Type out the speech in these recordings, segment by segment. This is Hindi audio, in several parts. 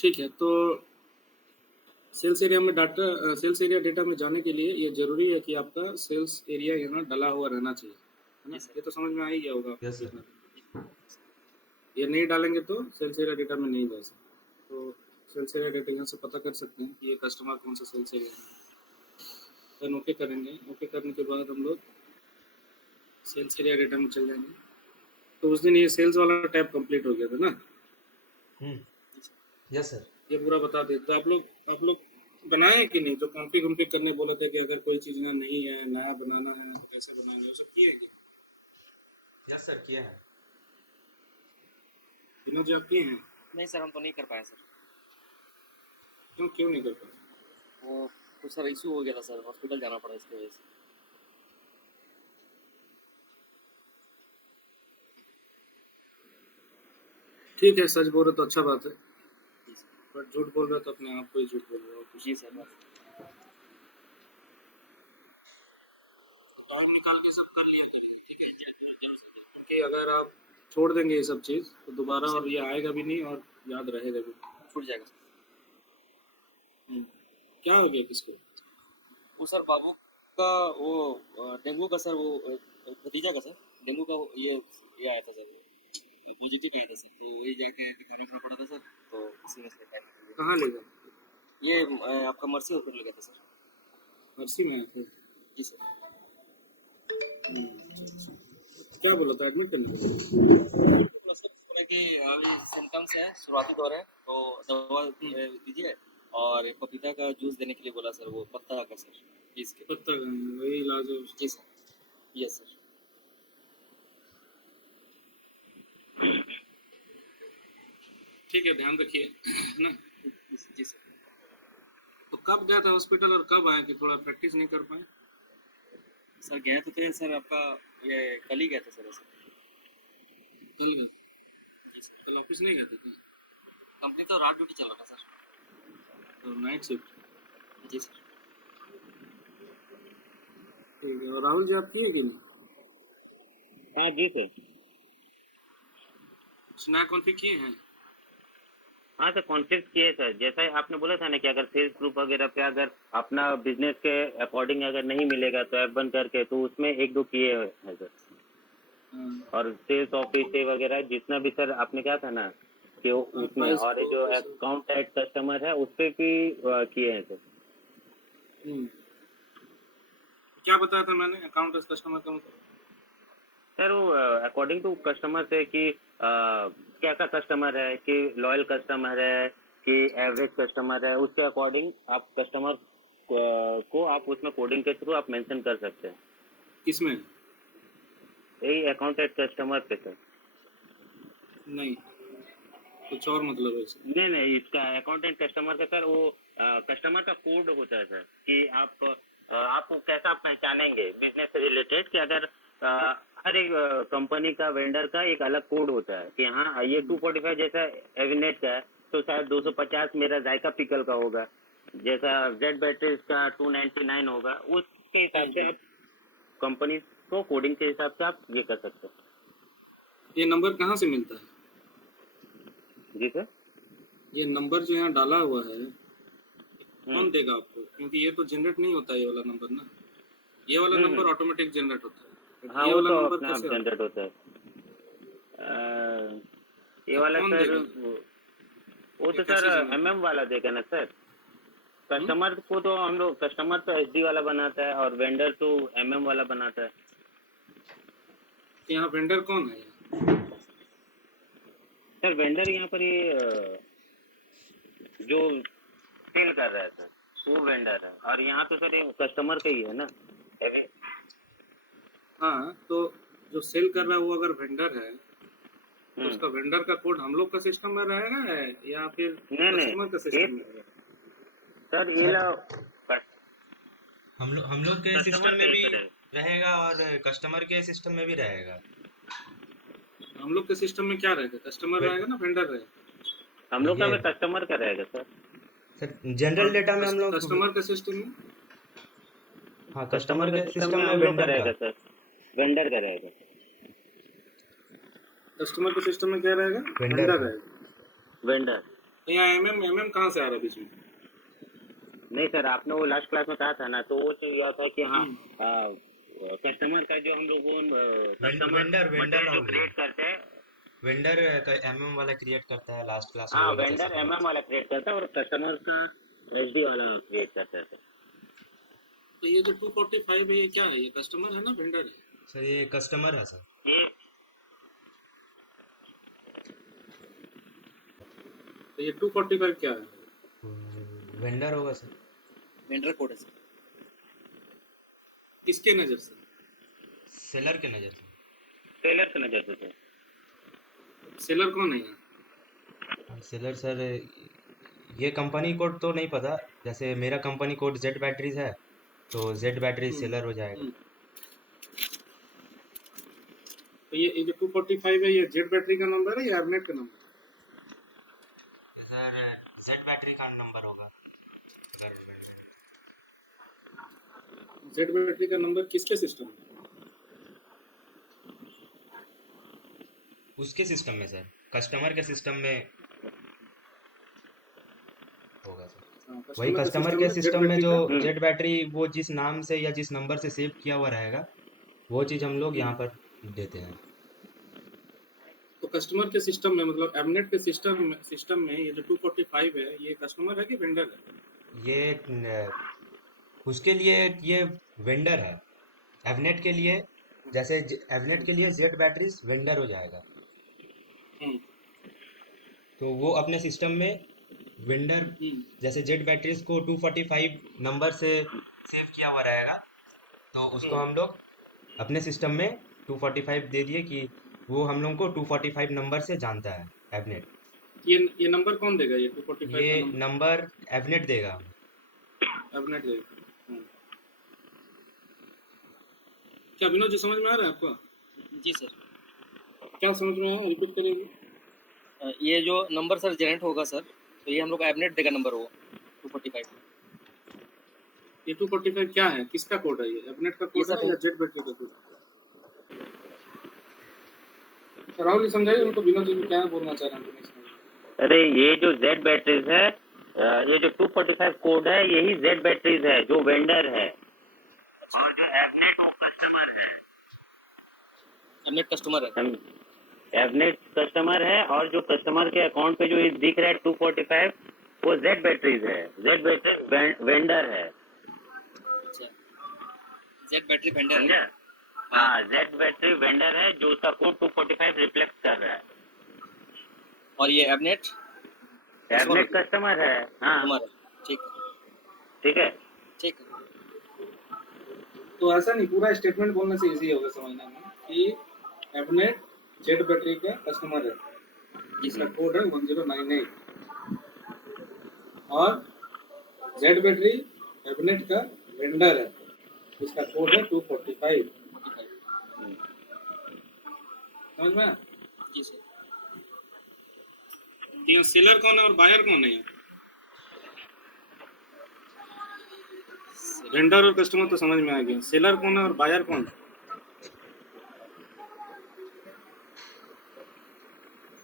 ठीक है, तो सेल्स एरिया में सेल्स एरिया डेटा में जाने के लिए ये ज़रूरी है कि आपका सेल्स एरिया यहाँ डला हुआ रहना चाहिए, है ना? ये तो समझ में आ ही गया होगा आपको यस सर। कितना। ये नहीं डालेंगे तो सेल्स एरिया डेटा में नहीं जा सकते। तो सेल्स एरिया डेटा यहाँ से पता कर सकते हैं कि ये कस्टमर कौन सा सेल्स एरिया है। देन ओके करेंगे। ओके करने के बाद हम लोग सेल्स एरिया डेटा में चल जाएंगे। तो उस दिन ये सेल्स वाला टैब कंप्लीट हो गया था ना? Yes sir. ये पूरा बता दें। तो आप लोग बनाए कि नहीं? जो कॉन्फ़िग करने बोले थे कि अगर कोई चीज़ ना नहीं है, नया बनाना है तो कैसे बनाएंगे, वो सब किए हैं क्या? यस सर, किया है। विनोद जी, आप किए हैं? नहीं सर, हम तो नहीं कर पाए सर। क्यों नहीं कर पाए? वो कुछ सर इशू हो गया था सर, हॉस्पिटल जाना पड़ा इसकी वजह से। ठीक है, सच बोल रहे तो अच्छा बात है, पर झूठ बोल रहे तो अपने आप को ही झूठ बोल रहे हो। जी सर, बस टाइम निकाल के सब कर लिया करें, ठीक है? कि अगर आप छोड़ देंगे ये सब चीज़ तो दोबारा और ये आएगा भी नहीं और याद रहेगा भी नहीं। छूट जाएगा सर। क्या हो गया किसको? वो सर बाबू का वो डेंगू का सर, वो भतीजा का सर डेंगू का ये आया था सर, पॉजिटिव आया था सर, तो वही जाके दिखाना पड़ा था सर। तो इसी में से कहाँ ले गए? ये आपका मर्सी हॉस्पिटल ले गया था सर। मर्सी में आए थे? जी सर। क्या बोला था, एडमिट करना? कि अभी सिम्टम्स है, शुरुआती दौर है, तो दवा दीजिए और पपीता का जूस देने के लिए बोला सर, वो पत्ता का सर, इसके पत्ता का वही इलाज है उसका। जी सर। Yes sir. ठीक है, ध्यान रखिए, है ना? जी सर। तो कब गया था हॉस्पिटल और कब आए कि थोड़ा प्रैक्टिस नहीं कर पाए? सर गया तो थे सर, आपका ये कल ही गया था सर ऐसे। कल गए? जी सर। कल ऑफिस नहीं गए थे क्या? कंपनी तो रात ड्यूटी चल रहा था सर। तो नाइट शिफ्ट? जी सर। ठीक है, और राहुल जी आप किए कि नहीं? हाँ जी सर। नया कॉन्फ़िग किए हैं? हाँ सर, कॉन्फ्लिक्ट किए सर। जैसा आपने बोला था ना कि अगर सेल्स ग्रुप वगैरह पे अगर अपना बिजनेस के अकॉर्डिंग अगर नहीं मिलेगा तो ऐप बंद करके, तो उसमें एक दो किए हैं सर। और सेल्स ऑफिस से वगैरह जितना भी सर आपने कहा था ना कि वो उसमें, और ये जो अकाउंट एड कस्टमर है उस पर भी किए हैं सर। क्या बताया था मैंने अकाउंट एज कस्टमर का मतलब? सर वो अकॉर्डिंग टू कस्टमर से कि क्या का कस्टमर है, कि लॉयल कस्टमर है कि एवरेज कस्टमर है, उसके अकॉर्डिंग आप कस्टमर को आप उसमें कोडिंग के थ्रू आप मेंशन कर सकते हैं। किसमें? यही अकाउंटेड कस्टमर पे सर। नहीं, कुछ और मतलब है इसका? नहीं, इसका अकाउंटेंट कस्टमर का सर वो कस्टमर का कोड होता है सर, कि आपको कैसा पहचानेंगे बिजनेस से रिलेटेड, कि अगर हर एक कंपनी का वेंडर का एक अलग कोड होता है कि हाँ ये 245 जैसा एविनेट का है तो शायद 250 मेरा जायका पिकल का होगा, जैसा जेड बैटरीज का 299 होगा, उसके हिसाब से आप कंपनी को कोडिंग के हिसाब से आप ये कर सकते हैं। ये नंबर कहाँ से मिलता है? जी सर। ये नंबर जो यहाँ डाला हुआ है कौन देगा आपको? क्योंकि ये तो जनरेट नहीं होता है ये वाला नंबर ना। ये वाला नंबर ऑटोमेटिक जनरेट होता है। हाँ, ये वो वाला तो नंबर अपने आप कैसे जनरेट होता है। ये वाला कौन सर देगा? वो तो ये कैसे सर जनरेट MM वाला देगा ना सर। कस्टमर को तो हम लोग, कस्टमर तो SD वाला बनाता है और वेंडर तो MM वाला बनाता है। यहाँ वेंडर कौन है? सर वेंडर यहाँ पर ये जो सेल कर रहा है सर वो वेंडर है, और यहाँ तो सर ये कस्टमर का ही है ना। हाँ, तो जो सेल कर रहा है वो अगर वेंडर है तो उसका वेंडर का कोड हम लोग का सिस्टम में रहेगा या फिर कस्टमर का सिस्टम में रहेगा? सर ये हम लोग के सिस्टम में भी रहेगा और कस्टमर के सिस्टम में भी रहेगा। हम लोग के सिस्टम में क्या रहेगा? कस्टमर रहेगा ना वेंडर रहेगा? हम लोग का में कस्टमर का रहेगा सर। सर जनरल डेटा में हम लोग कस्टमर के सिस्टम में, हाँ कस्टमर के सिस्टम में हम लोग का वेंडर रहेगा का। सर, वेंडर का रहेगा। कस्टमर के सिस्टम में क्या रहेगा? वेंडर रहेगा। वेंडर तो यहाँ एमएम कहाँ से आ रहा है बीच में? नहीं सर, आपने वो लास्ट क्लास में कहा था ना, तो वो चीज यह था कि हाँ, हम्म। कस्टमर का जो हम लोग कस्टमर वेंडर मटेरियल जो हो क्रिएट करते हैं, वेंडर एमएम वाला क्रिएट करता है, लास्ट क्लास में हाँ बोला था वेंडर सर। एमएम वाला क्रिएट करता है और कस्टमर का एचडी वाला क्रिएट करता है सर। तो ये जो 245 है ये क्या है? ये कस्टमर है ना वेंडर है? सर ये कस्टमर है सर। ये तो ये 245 क्या है? वेंडर होगा सर। वेंडर कोड है सर। किसके नजर से? सेलर के नज़र से। सेलर की नजर से सर। सेलर कौन है यहाँ? सेलर सर ये कंपनी कोड तो नहीं पता, जैसे मेरा कंपनी कोड जेड बैटरीज है, तो जेड बैटरीज सेलर हो जाएगा। तो ये जो 245 है ये जेड बैटरी का नंबर है या एबनेट का नंबर? सर जेड बैटरी का नंबर होगा। जेड बैटरी का नंबर किसके सिस्टम में? उसके सिस्टम में सर, कस्टमर के सिस्टम में होगा सर। वही कस्टमर के सिस्टम में जो जेड बैटरी वो जिस नाम से या जिस नंबर से सेव किया हुआ रहेगा, वो चीज़ हम लोग यहाँ पर देते हैं। तो कस्टमर के सिस्टम में मतलब एबनेट के सिस्टम में ये जो 245 है ये कस्टमर है कि वेंडर है? ये उसके लिए ये वेंडर है। एवनेट के लिए, जैसे एवनेट के लिए जेड बैटरीज वेंडर हो जाएगा, तो वो अपने सिस्टम में वेंडर, जैसे जेड बैटरीज को 245 नंबर से सेव किया हुआ रहेगा, तो उसको हम लोग अपने सिस्टम में 245 दे दिए कि वो हम लोग को 245 नंबर से जानता है एवनेट। ये नंबर कौन देगा? ये 245 ये का नंबर एवनेट देगा। एबनेट देगा। क्या विनोद जी समझ में आ रहा है आपको? जी सर। क्या समझ में आया? रिपीट करेंगे। ये जो नंबर सर जनरेट होगा सर, तो ये हम लोग का एबनेट देगा नंबर वो 245। ये 245 क्या है? किसका कोड है? ये एबनेट का कोड है या जेड बैटरी का कोड? राहुल जी समझाइए उनको, विनोद जी क्या बोलना चाह रहे हैं? अरे ये जो जेड बैटरीज है, ये जो 245 कोड है, यही जेड बैटरीज है जो वेंडर है, और जो एबनेट वो कस्टमर है। एबनेट कस्टमर है। एबनेट कस्टमर है, और जो कस्टमर के अकाउंट पे जो ये दिख रहा है 245, वो जेड बैटरीज है। जेड बैटरी वेंडर है। अच्छा, जेड बैटरी वेंडर है। समझा? हाँ, जेड बैटरी वेंडर है जो उसका कोड 245 रिफ्लेक्ट कर रहा है। और ये एबनेट एबनेट कस्टमर है। हाँ कस्टमर है। ठीक ठीक है। ठीक। तो ऐसा नहीं, पूरा स्टेटमेंट बोलने से इजी होगा समझने में कि एबनेट जेड बैटरी का कस्टमर है, इसका कोड है 1098, और जेड बैटरी एबनेट का वेंडर है, इसका कोड है 245। समझ में? जी सर। ये सेलर कौन है और बायर कौन है? वेंडर और कस्टमर तो समझ में आ गया, सेलर कौन है और बायर कौन है?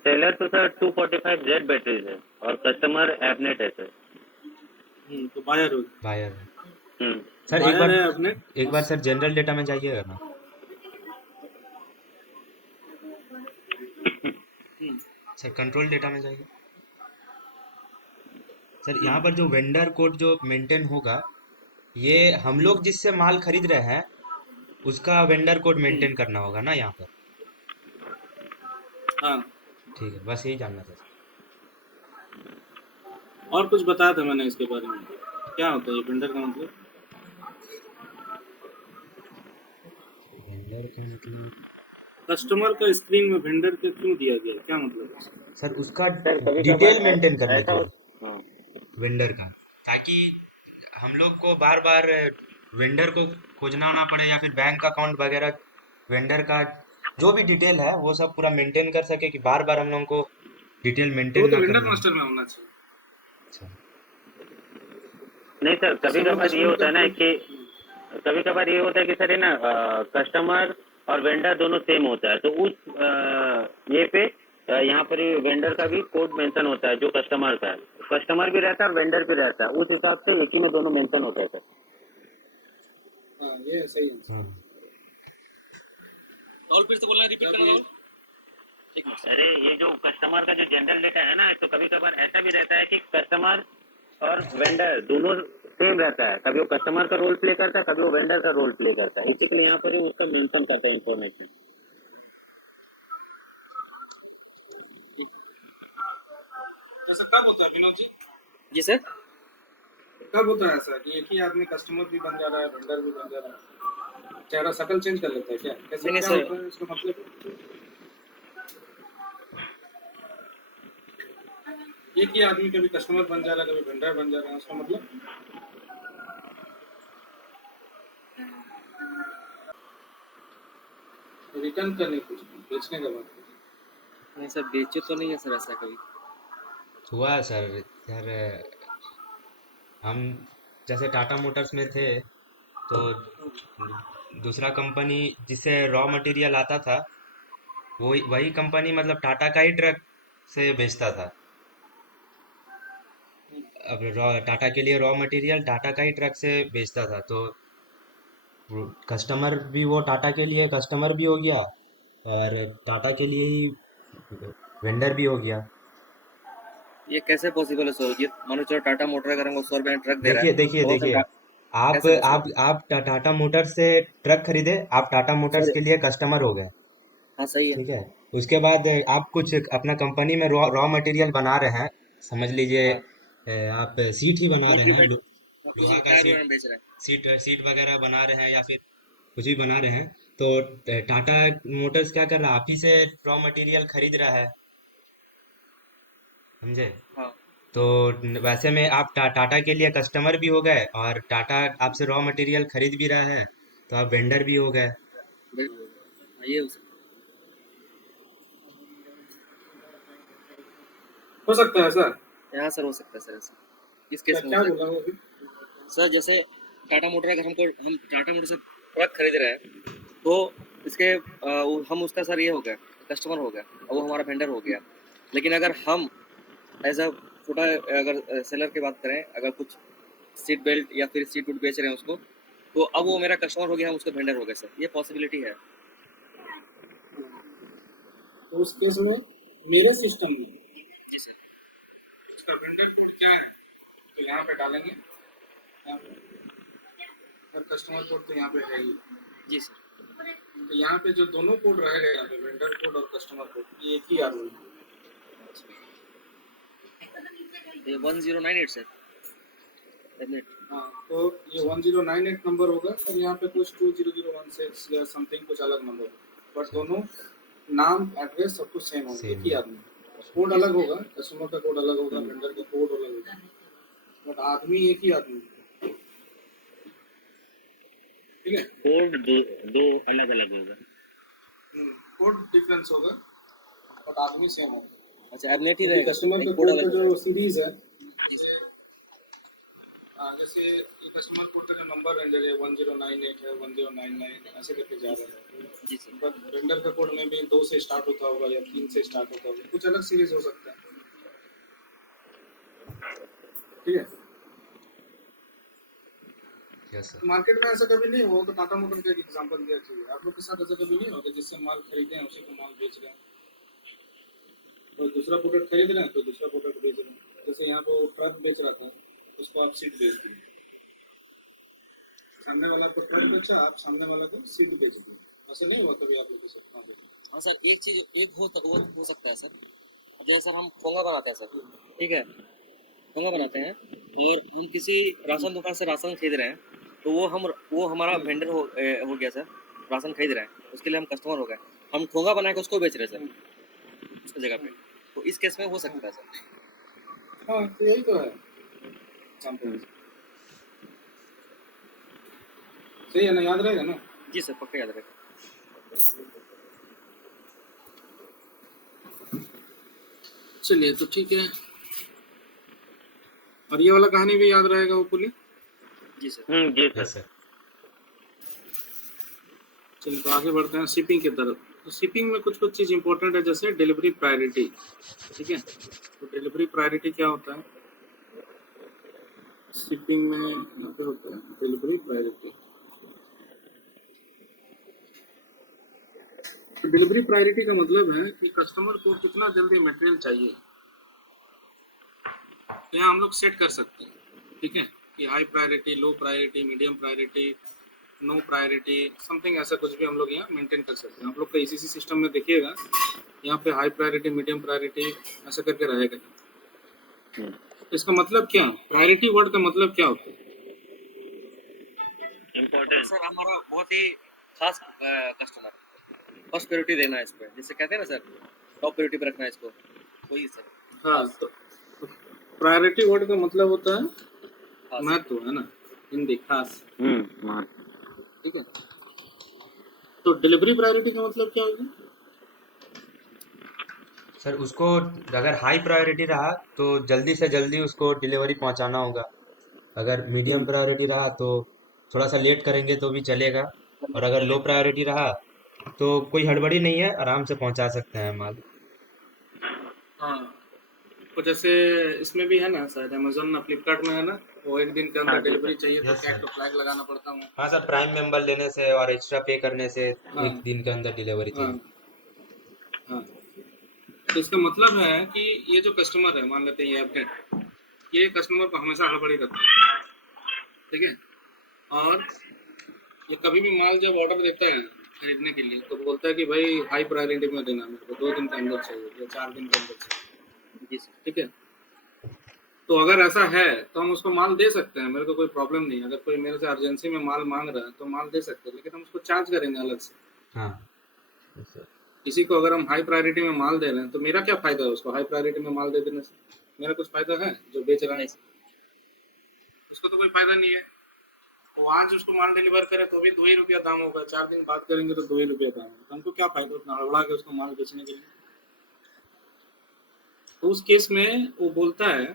सेलर तो सर 245 जेड बैटरीज है और कस्टमर एबनेट है सर। तो बायर हो। बायर हम्म। सर बायर है अपने। एक बार सर जनरल डेटा में जाइएगा ना सर, कंट्रोल डेटा में जाइए सर। यहाँ पर जो वेंडर कोड जो मेंटेन होगा, ये हम लोग जिससे माल खरीद रहे हैं उसका वेंडर कोड मेंटेन करना होगा ना यहाँ पर। हाँ ठीक है, बस यही जानना था। और कुछ बताया था मैंने इसके बारे में, क्या होता है ये वेंडर का मतलब? वेंडर का मतलब कस्टमर का स्क्रीन में वेंडर के क्यों दिया गया, क्या मतलब है? सर उसका कभी डिटेल कभार मेंटेन करने ऐसा के लिए हाँ। वेंडर का, ताकि हम लोग को बार बार वेंडर को खोजना ना पड़े, या फिर बैंक अकाउंट वगैरह वेंडर का जो भी डिटेल है वो सब पूरा मेंटेन कर सके, कि बार बार हम लोग को डिटेल तो मेंटेन वो तो ना वेंडर करना। मास्टर में होना चाहिए। अच्छा, नहीं सर, कभी कभार ये होता है ना कि कभी कभार ये होता है कि सर है ना, कस्टमर और वेंडर दोनों सेम होता है, तो उस ये पे यहाँ पर वेंडर का भी कोड मेंशन होता है जो कस्टमर का है, कस्टमर भी रहता है और वेंडर भी रहता है, उस हिसाब से एक ही में दोनों मेंशन होता है सर। हाँ ये सही है। हाँ राहुल फिर से बोलना, रिपीट करना राहुल। एक मिनट। अरे ये जो कस्टमर का जो जनरल डेटा है ना, तो कभी कभार ऐसा भी रहता है कि कस्टमर और वेंडर दोनों सेम रहता है, कभी वो कस्टमर का रोल प्ले करता है, कभी वो वेंडर का रोल प्ले करता है, इसी के लिए यहाँ पर ही उसका मेंशन करता है इन्फॉर्मेशन। ऐसा कब होता है विनोद जी? जी सर। कब होता है ऐसा कि एक ही आदमी कस्टमर भी बन जा रहा है, वेंडर भी बन जा रहा है, चेहरा शकल चेंज कर लेता है क्या? कैसे नहीं क्या सर। होता है इसका मतलब? एक ही आदमी कभी कस्टमर बन जा रहा है, कभी वेंडर बन जा रहा है, उसका मतलब? रिटर्न करने कुछ बेचने का बात। नहीं सर, बेचे तो नहीं है सर ऐसा कभी। हुआ है सर यार। हम जैसे टाटा मोटर्स में थे, तो दूसरा कंपनी जिससे रॉ मटेरियल आता था, वही वही कंपनी मतलब टाटा का ही ट्रक से बेचता था। अब रॉ टाटा के लिए रॉ मटेरियल टाटा का ही ट्रक से बेचता था, तो कस्टमर भी वो टाटा के लिए कस्टमर भी हो गया और टाटा के लिए ही वेंडर भी हो गया। ये कैसे पॉसिबल है सर? ये मानो चलो टाटा मोटर अगर हमको 100 रुपये में ट्रक दे रहा देखिए है देखिए तो वो देखिए, सर आप कैसे पॉसिबल? टाटा मोटर्स से ट्रक खरीदे, आप टाटा मोटर्स सर के लिए कस्टमर हो गए, हाँ सही है। ठीक है। उसके बाद आप कुछ अपना कंपनी में रॉ रॉ मटेरियल बना रहे हैं, समझ लीजिए हाँ आप सीट ही बना रहे हैं, लुब्रिकेंट, लोहा जी का टायर सीट, वगैरह बेच रहे हैं। सीट वगैरह बना रहे हैं या फिर कुछ भी बना रहे हैं, तो टाटा मोटर्स क्या कर रहा है, आप ही से रॉ मटेरियल खरीद रहा है, समझे। हाँ तो वैसे में आप टाटा के लिए कस्टमर भी हो गए और टाटा आपसे रॉ मटेरियल खरीद भी रहा है, तो आप वेंडर भी हो गए। हाँ, ये हो सकता हो सकता है सर। है। हाँ सर हो सकता है सर ऐसा। किस क्या केस में हो क्या सकता बोला वो अभी? है सर? जैसे टाटा मोटर अगर हम टाटा मोटर से ट्रक खरीद रहे हैं तो इसके हम उसका सर ये हो गया, कस्टमर हो गया और वो हमारा वेंडर हो गया। लेकिन अगर हम एज अ छोटा अगर सेलर की बात करें, अगर कुछ सीट बेल्ट या फिर सीट वुड बेच रहे हैं उसको, तो अब वो मेरा कस्टमर हो गया, हम उसका वेंडर हो गए सर। ये पॉसिबिलिटी है। तो उस केस में मेरे सिस्टम में उसका वेंडर कोड क्या है तो यहाँ पे डालेंगे, यहाँ पे और कस्टमर कोड तो यहाँ पे है ही। जी सर। तो यहाँ पे जो दोनों कोड रहेगा, यहाँ पे वेंडर कोड और कस्टमर कोड, ये एक ही आदमी है। ये 1098 सर। डेफिनेट। हाँ, तो ये 1098 नंबर होगा और यहाँ पे कुछ 20016 या समथिंग कुछ अलग नंबर, बट दोनों नाम एड्रेस सब कुछ सेम होगा, एक सेम ही आदमी। कोड अलग होगा, कस्टमर का कोड अलग होगा, वेंडर का कोड अलग होगा, बट आदमी एक ही आदमी है। ठीक है, कोड दो अलग अलग होगा। कोड डिफरेंस होगा बट आदमी सेम होगा। अच्छा एबनेट ही क्योंकि रहेगा, कस्टमर नहीं का कोड कोड का अलग जो होगा। सीरीज है, जी सर। जैसे ये कस्टमर कोड का जो नंबर रेंजर है 1098 है, 1099 ऐसे करके जा रहा है, जी सर। बट वेंडर का कोड में भी 2 से स्टार्ट होता होगा या 3 से स्टार्ट होता होगा, कुछ अलग सीरीज हो सकता है। ठीक है, यस सर। मार्केट में ऐसा कभी नहीं हुआ तो टाटा मोटर का एक एग्जांपल दिया चाहिए। आप लोग के साथ ऐसा कभी नहीं होगा जिससे माल खरीदे हैं उसी को माल बेच रहे हैं, कोई दूसरा प्रोडक्ट खरीद रहे हैं कोई दूसरा प्रोडक्ट बेच रहे हैं। जैसे यहाँ पे वो ट्रक बेच रहा था, उसको आप सीट बेच दिए, सामने वाला को ट्रक बेचा, आप सामने वाला को सीट बेच दिए। ऐसा नहीं हुआ कभी आप लोग के साथ? हाँ सर, एक चीज एक हो सकता है सर। जैसे सर हम खोंगा बनाते हैं सर, ठीक है, खोंगा बनाते हैं और हम किसी राशन दुकान से राशन खरीद रहे हैं, तो वो हमारा वेंडर हो गया सर। राशन खरीद रहे हैं, उसके लिए हम कस्टमर हो गए, हम ठोंगा बना के उसको बेच रहे हैं सर उसकी जगह पे। तो इस केस में हो सकता है सर। हाँ, तो यही तो है एग्जांपल। सही है ना, याद रहेगा ना? जी सर, पक्का याद रखें। चलिए तो ठीक है, और ये वाला कहानी भी याद रहेगा होपफुली। जी सर। जी सर। Yes sir. चलिए तो आगे बढ़ते हैं शिपिंग की तरफ। तो शिपिंग में कुछ कुछ चीज़ इंपॉर्टेंट है, जैसे डिलीवरी प्रायोरिटी। ठीक है, तो डिलीवरी प्रायोरिटी क्या होता है शिपिंग में, यहाँ पे होता है डिलीवरी प्रायोरिटी। तो डिलीवरी प्रायोरिटी का मतलब है कि कस्टमर को कितना जल्दी मटेरियल चाहिए, तो यहाँ हम लोग सेट कर सकते हैं। ठीक है, कि high priority, low priority, medium priority, no priority, something ऐसा कुछ भी हम लोग यहाँ मेंटेन कर सकते हैं। आप लोग का ईसीसी सिस्टम में देखिएगा, यहाँ पे हाई प्रायोरिटी, मीडियम प्रायोरिटी ऐसा करके रहेगा। इसका मतलब क्या, प्रायोरिटी वर्ड का मतलब क्या होता है? इम्पोर्टेंट। सर हमारा बहुत ही खास कस्टमर, फर्स्ट प्रायोरिटी देना है इस पे, जैसे कहते हैं ना सर, टॉप प्रायोरिटी पे रखना है इसको, वही सर। हाँ, तो प्रायोरिटी वर्ड का मतलब होता है खास। महत्व, है ना, हिंदी खास। हाँ। ठीक है, तो डिलीवरी प्रायोरिटी का मतलब क्या होगा? सर उसको अगर हाई प्रायोरिटी रहा तो जल्दी से जल्दी उसको डिलीवरी पहुंचाना होगा। अगर मीडियम प्रायोरिटी रहा तो थोड़ा सा लेट करेंगे तो भी चलेगा। और अगर लो प्रायोरिटी रहा तो कोई हड़बड़ी नहीं है, आराम से पहुंचा सकते हैं माल। हाँ, तो जैसे इसमें भी है ना शायद, अमेजोन ना फ्लिपकार्ट में है ना, वो एक दिन के अंदर हाँ जी डिलीवरी सर। चाहिए तो यस कैट सर। का फ्लैग लगाना पड़ता है। हाँ सर, प्राइम मेंबर लेने से और एक्स्ट्रा पे करने से हाँ 1 दिन के अंदर डिलीवरी हाँ चाहिए। हाँ, तो इसका मतलब है कि ये जो कस्टमर है, मान लेते हैं ये अपडेट, ये कस्टमर को हमेशा हड़बड़ी रहता है। ठीक है, और ये कभी भी माल जब ऑर्डर देता है खरीदने के लिए, तो बोलता है कि भाई हाई प्रायोरिटी में देना, मेरे को 2 दिन के अंदर चाहिए या 4 दिन के अंदर चाहिए। जी सर। ठीक है, तो अगर ऐसा है तो हम उसको माल दे सकते हैं, मेरे को कोई प्रॉब्लम नहीं। अगर कोई मेरे से अर्जेंसी में माल मांग रहा है तो माल दे सकते हैं, लेकिन हम उसको चार्ज करेंगे अलग से। हाँ yes sir। किसी को अगर हम हाई प्रायोरिटी में माल दे रहे हैं तो मेरा क्या फायदा है उसको हाई प्रायोरिटी में माल दे देने से? मेरा कुछ फायदा है? जो बेच रहा है नहीं उसको तो कोई फायदा नहीं है। वो आज उसको माल डिलीवर करे तो भी 2 ही रुपया दाम होगा, 4 दिन बाद करेंगे तो 2 ही रुपया दाम होगा, तो हमको क्या फायदा उतना हड़बड़ा के उसको माल बेचने के लिए? तो उस केस में वो बोलता है,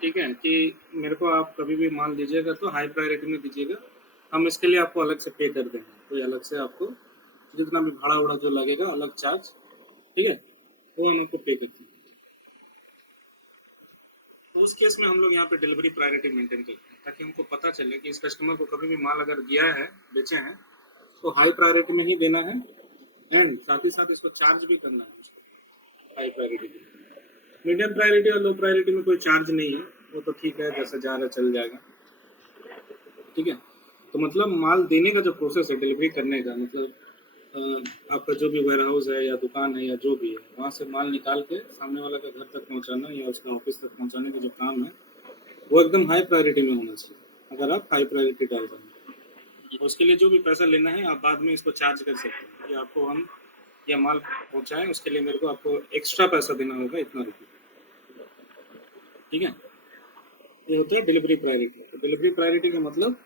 ठीक है, कि मेरे को आप कभी भी माल दीजिएगा तो हाई प्रायोरिटी में दीजिएगा, हम इसके लिए आपको अलग से पे कर देंगे, कोई अलग से आपको जितना भी भाड़ा उड़ा जो लगेगा अलग चार्ज, ठीक है, वो हम आपको पे कर देंगे। तो उस केस में हम लोग यहाँ पे डिलीवरी प्रायोरिटी मेंटेन करते हैं, ताकि हमको पता चले कि इस कस्टमर को कभी भी माल अगर दिया है, बेचे हैं, तो हाई प्रायोरिटी में ही देना है, एंड साथ ही साथ इसको चार्ज भी करना है उसको हाई प्रायोरिटी में। मीडियम प्रायोरिटी और लो प्रायोरिटी में कोई चार्ज नहीं है, वो तो ठीक है, जैसे जा रहा है चल जाएगा। ठीक है, तो मतलब माल देने का जो प्रोसेस है डिलीवरी करने का, मतलब आपका जो भी वेयर हाउस है या दुकान है या जो भी है, वहाँ से माल निकाल के सामने वाला का घर तक पहुँचाना या उसका ऑफिस तक पहुँचाने का जो काम है, वो एकदम हाई प्रायोरिटी में होना चाहिए। अगर आप हाई प्रायोरिटी डाल देंगे, उसके लिए जो भी पैसा लेना है आप बाद में इसको चार्ज कर सकते हैं कि आपको हम या माल पहुँचाएं, उसके लिए मेरे को आपको एक्स्ट्रा पैसा देना होगा, इतना रुपये। ठीक है, ये होता है डिलीवरी प्रायोरिटी। तो डिलीवरी प्रायोरिटी का मतलब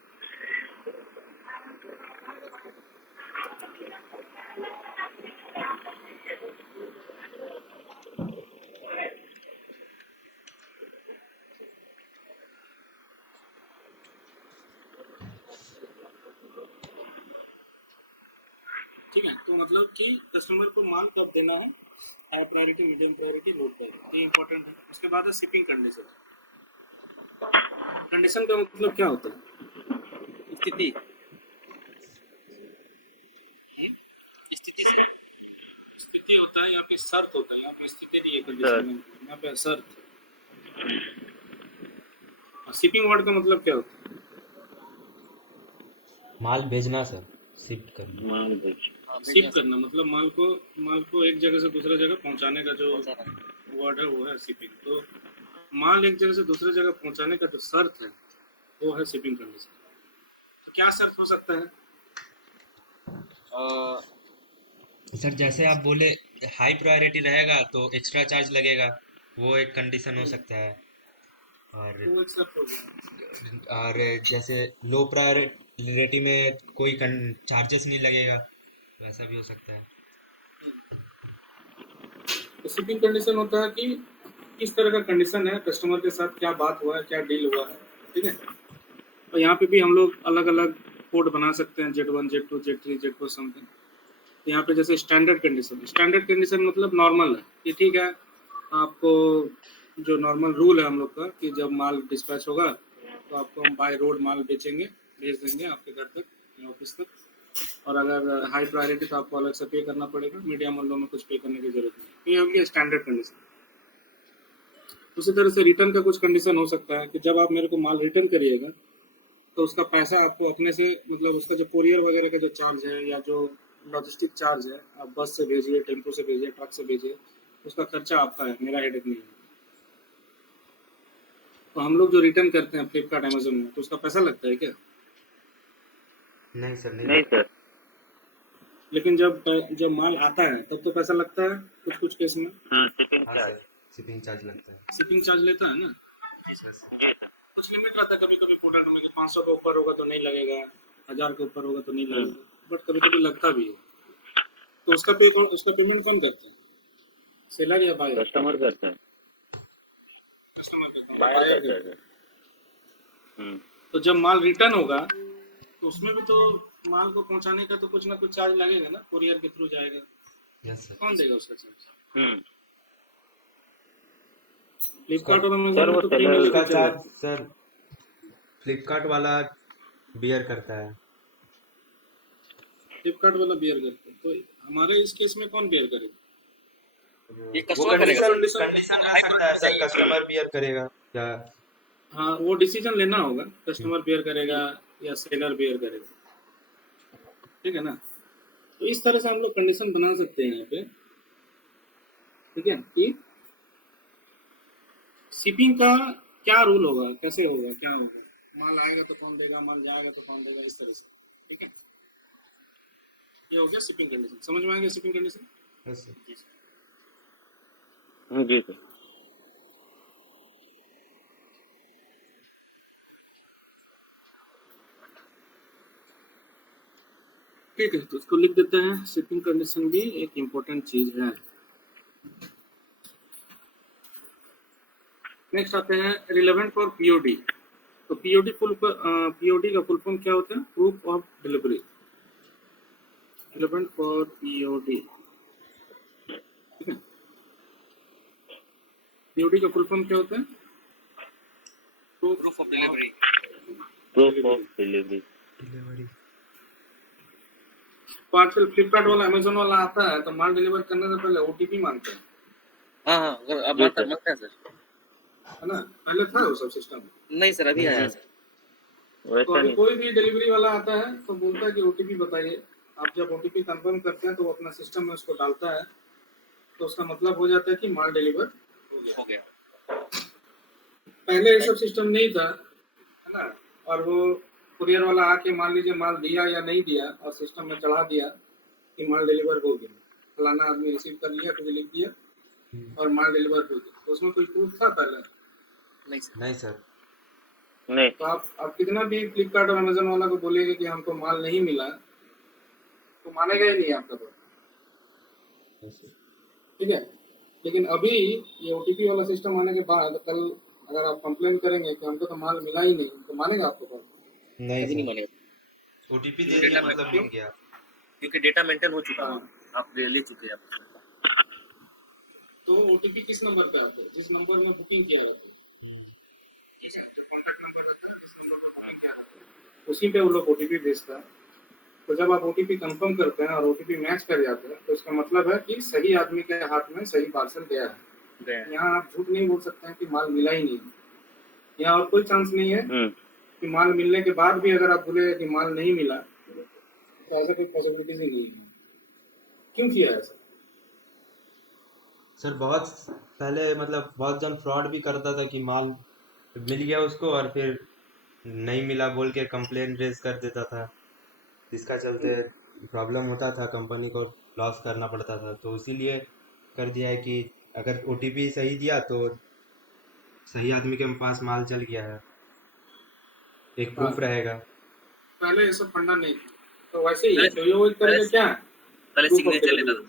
ठीक है, तो मतलब कि कस्टमर को माल कब देना है, high priority, medium priority, low priority, ये इंपॉर्टेंट है। उसके बाद है शिपिंग कंडीशन। कंडीशन का मतलब क्या होता है? स्थिति, स्थिति सर। स्थिति होता है, यहाँ पे शर्त होता है, यहाँ पे स्थिति नहीं है, कंडीशन में यहाँ पे शर्त। शिपिंग वर्ड का मतलब क्या होता है? माल भेजना सर, शिफ्ट करना। माल भेज। शिप करना, मतलब माल को एक जगह से दूसरे जगह पहुंचाने का जो पहुंचाना। वर्ड है वो है शिपिंग। तो माल एक जगह से दूसरे जगह पहुंचाने का जो शर्त है वो है शिपिंग कंडीशन। तो क्या शर्त हो सकता है? सर जैसे आप बोले हाई प्रायोरिटी रहेगा तो एक्स्ट्रा चार्ज लगेगा, वो एक कंडीशन हो सकता है। और वो एक शर्त हो गया। और जैसे लो प्रायोरिटी में कोई चार्जेस नहीं लगेगा, वैसा भी हो सकता है। तो शिपिंग कंडीशन होता है कि किस तरह का कंडीशन है, कस्टमर के साथ क्या बात हुआ है, क्या डील हुआ है। ठीक है, और यहाँ पे भी हम लोग अलग अलग कोड बना सकते हैं, Z1, Z2, Z3, Z4 something. यहाँ पे जैसे स्टैंडर्ड कंडीशन मतलब नॉर्मल है कि ठीक है, आपको जो नॉर्मल रूल है हम लोग का कि जब माल डिस्पैच होगा तो आपको हम बाय रोड माल बेचेंगे, भेज देंगे आपके घर तक या ऑफिस तक। और अगर हाई प्रायोरिटी तो आपको अलग से पे करना पड़ेगा, मीडियम और लो में कुछ पे करने की जरूरत नहीं। तो ये हो गया स्टैंडर्ड कंडीशन। उसी तरह से रिटर्न का कुछ कंडीशन हो सकता है कि जब आप मेरे को माल रिटर्न करिएगा तो उसका पैसा आपको अपने से, मतलब उसका जो कोरियर वगैरह का जो चार्ज है या जो लॉजिस्टिक चार्ज है, आप बस से भेजिए, टेम्पो से भेजिए, ट्रक से भेजिए, उसका खर्चा आपका है, मेरा हेडेक नहीं है। तो हम लोग जो रिटर्न करते हैं फ्लिपकार्ट अमेजोन में, तो उसका पैसा लगता है क्या? नहीं सर, नहीं नहीं लगता। सर। लेकिन जब माल आता है तब तो पैसा लगता है कुछ कुछ केस में। शिपिंग हाँ चार्ज। सर, शिपिंग चार्ज लगता है। शिपिंग चार्ज लेता है ना। जी सर। कुछ लिमिट रहता है, कभी कभी प्रोडक्ट में कि 500 के ऊपर होगा तो नहीं लगेगा, 1000 के ऊपर होगा तो नहीं लगेगा, बट कभी कभी लगता भी है। तो उसका पेमेंट कौन करता है, सेलर या बायर? कस्टमर करता है। कस्टमर करता है, बायर बायर करता है करता है। सर। तो जब माल रिटर्न होगा तो उसमें भी तो माल को पहुंचाने का तो कुछ ना कुछ चार्ज लगेगा ना, कुरियर के थ्रू जाएगा, यस सर। कौन देगा उसका चार्ज? उसका फ्लिपकार्ट और सर अमेजोन में वो तो फ्री में सेलर उसका लेके चल चार्ज जाते सर फ्लिपकार्ट वाला बियर करता है। फ्लिपकार्ट वाला बियर करते हैं, तो हमारे इस केस में कौन बियर करेगा? ये वो कस्टमर करेगा सर। कंडीशन रह सकता है सर, कस्टमर बियर करेगा या हाँ, वो डिसीजन लेना होगा, कस्टमर बियर करेगा या सेलर बियर करेगा, ठीक है ना। तो इस तरह से हम लोग कंडीशन बना सकते हैं यहाँ पे, ठीक है, कि शिपिंग का क्या रूल होगा, कैसे होगा, क्या होगा, माल आएगा तो कौन देगा, माल जाएगा तो कौन देगा, इस तरह से, ठीक है। ये हो गया शिपिंग कंडीशन, समझ में आ गया शिपिंग कंडीशन? Yes sir. जी सर। ठीक है, तो इसको लिख देते हैं, शिपिंग कंडीशन भी एक इम्पोर्टेंट चीज है। नेक्स्ट आते हैं रिलेवेंट फॉर पीओडी। तो पीओडी का फुल फॉर्म क्या होता है? Proof of delivery. Relevant for POD, ठीक है। पीओडी का फुल फॉर्म क्या होता है? Proof of delivery. Proof of delivery. तो आजकल फ्लिपकार्ट वाला, अमेजोन वाला आता है तो माल डिलीवर करने से पहले ओटीपी मांगते हैं, हाँ अगर अब जी मांगता सर। मांगता है सर। है ना। पहले था वो सब सिस्टम, नहीं सर, अभी नहीं आया है सर। सर। तो वैसा अभी नहीं। कोई भी डिलीवरी वाला आता है तो बोलता है कि ओटीपी बताइए। आप जब ओटीपी कंफर्म करते हैं तो वो अपना सिस्टम में उसको डालता है, तो उसका मतलब हो जाता है कि माल डिलीवर हो गया। पहले ये सब सिस्टम नहीं था, है ना। और वो कुरियर वाला आके मान लीजिए माल दिया या नहीं दिया और सिस्टम में चढ़ा दिया कि माल डिलीवर हो गया, फलाना आदमी रिसीव कर लिया, तो लिख दिया और माल डिलीवर हो गया, तो उसमें कोई प्रूफ था पहले? नहीं सर। नहीं सर। नहीं। तो आप कितना भी फ्लिपकार्ट और अमेजोन वाला को बोलेंगे कि हमको माल नहीं मिला, तो मानेगा ही नहीं आपका बात, यस सर। ठीक है। लेकिन अभी ये ओटीपी वाला सिस्टम आने के बाद कल अगर आप कंप्लेन करेंगे कि हमको तो माल मिला ही नहीं, तो मानेगा आपको बात? नहीं कभी नहीं सर, मानेगा। ओटीपी दे क्योंकि दिया डेटा मतलब मिल गया। क्योंकि डेटा मेंटेन हो चुका है, हाँ, आप ले चुके हैं आप। तो ओटीपी किस नंबर पे आते हैं? जिस नंबर में बुकिंग किया रहता है, उसी पे वो लोग ओटीपी भेजता है। तो जब आप ओटीपी कंफर्म करते हैं और ओटीपी मैच कर जाते हैं तो इसका मतलब है कि सही आदमी के हाथ में सही पार्सल गया है। यहाँ आप झूठ नहीं बोल सकते हैं कि माल मिला ही नहीं। यहाँ और कोई चांस नहीं है कि माल मिलने के बाद भी अगर आप बोले कि माल नहीं मिला, तो ऐसा कोई पॉसिबिलिटीज ही नहीं है। क्यों किया ऐसा? सर बहुत पहले मतलब बहुत जन फ्रॉड भी करता था कि माल मिल गया उसको और फिर नहीं मिला बोल के कंप्लेन रेज कर देता था, जिसका चलते प्रॉब्लम होता था, कंपनी को लॉस करना पड़ता था। तो इसीलिए कर दिया है कि अगर ओटीपी सही दिया तो सही आदमी के पास माल चल गया है, एक हाँ, प्रूफ रहेगा। पहले ये सब फंडा नहीं था, तो वैसे ही है। पहले तो ये वो एक तरह का क्या है? पहले प्रूफ ऑफ सिग्नेचर लेता डिलीवरी। था।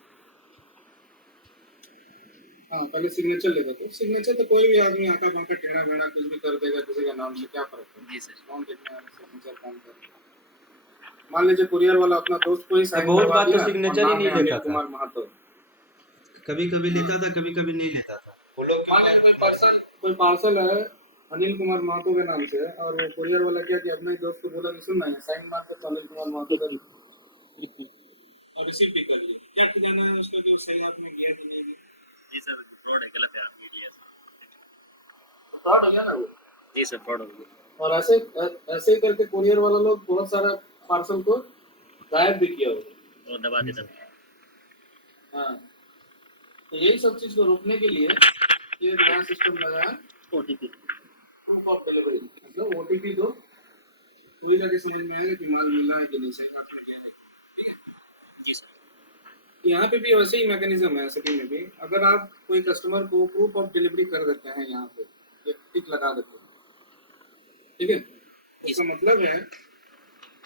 हाँ, पहले सिग्नेचर लेगा, तो सिग्नेचर तो कोई भी आदमी आका बांका टेढ़ा मेढ़ा कुछ भी कर देगा किसी का नाम से, क्या फर्क है? जी सर। कौन देखने वाला सिग्नेचर कौन कर, मान लीजिए कुरियर वाला अपना दोस्त को ही साइन बहुत करवा बार तो दिया और सिग्नेचर ही नाम नहीं है अनिल लेता था, कुमार महतो। कभी कभी लेता था, कभी कभी नहीं लेता था। वो लोग मान लीजिए कोई पार्सल है अनिल कुमार महतो के नाम से, और वो कुरियर वाला क्या कि अपने दोस्त को बोला कि सुन ना साइन मार के तो अनिल कुमार महतो का और रिसीव भी कर लिया, क्या देना है उसका जो सही हाथ में गया कि नहीं गया? जी सर फ्रॉड है, गलत है आपकी डीएस। फ्रॉड हो गया ना वो। जी सर फ्रॉड हो गया। और ऐसे ऐसे ही करके कुरियर वाला लोग बहुत सारा पार्सल को गायब भी किया होगा और दबा देता। हाँ। तो यही सब चीज को रोकने के लिए ये नया सिस्टम लगाया ओटीपी। प्रूफ ऑफ डिलीवरी, मतलब ओटीपी दो तो ही जाके समझ में आएगा कि माल मिला है कि नहीं, सही हाथ में गया है, ठीक है। जी सर। यहाँ पे भी वैसे ही मैकेनिज्म है सिटी में भी। अगर आप कोई कस्टमर को प्रूफ ऑफ डिलीवरी कर देते हैं यहाँ पे, ये टिक लगा देते हैं, ठीक है, इसका मतलब है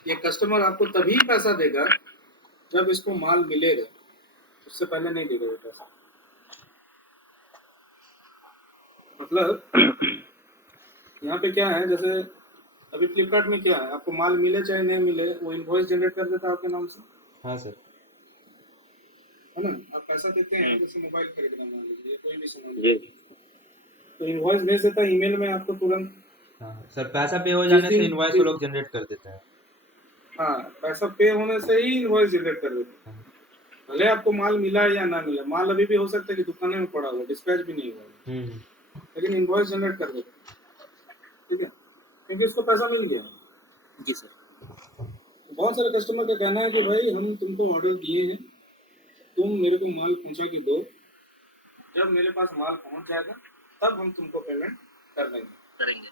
ये कस्टमर आपको तभी पैसा देगा जब इसको माल मिलेगा, उससे पहले नहीं देगा ये पैसा। मतलब यहाँ पे क्या है, जैसे अभी फ्लिपकार्ट में क्या है, आपको माल मिले चाहे नहीं मिले वो इनवॉइस जनरेट कर देता है आपके नाम से, हाँ सर। है ना। आप पैसा देते हैं, जैसे मोबाइल खरीदना मान लीजिए कोई भी सामान, जी तो इनवॉइस भेज देता है ईमेल में आपको तुरंत। हाँ सर, पैसा पे हो जिस जाने से दिन इनवॉइस वो लोग जनरेट कर देते हैं। हाँ, पैसा पे होने से ही इनवॉइस जनरेट कर देते हैं। हाँ। भले आपको माल मिला है या ना मिला, माल अभी भी हो सकता है कि दुकान में पड़ा हुआ, डिस्पैच भी नहीं हुआ, हम्म। लेकिन इनवॉइस जनरेट कर देते हैं, ठीक है, क्योंकि उसको पैसा मिल गया। जी सर। बहुत सारे कस्टमर का कहना है कि भाई हम तुमको ऑर्डर दिए हैं, तुम मेरे को माल पहुंचा के दो, जब मेरे पास माल पहुंच जाएगा तब हम तुमको पेमेंट कर देंगे, करेंगे।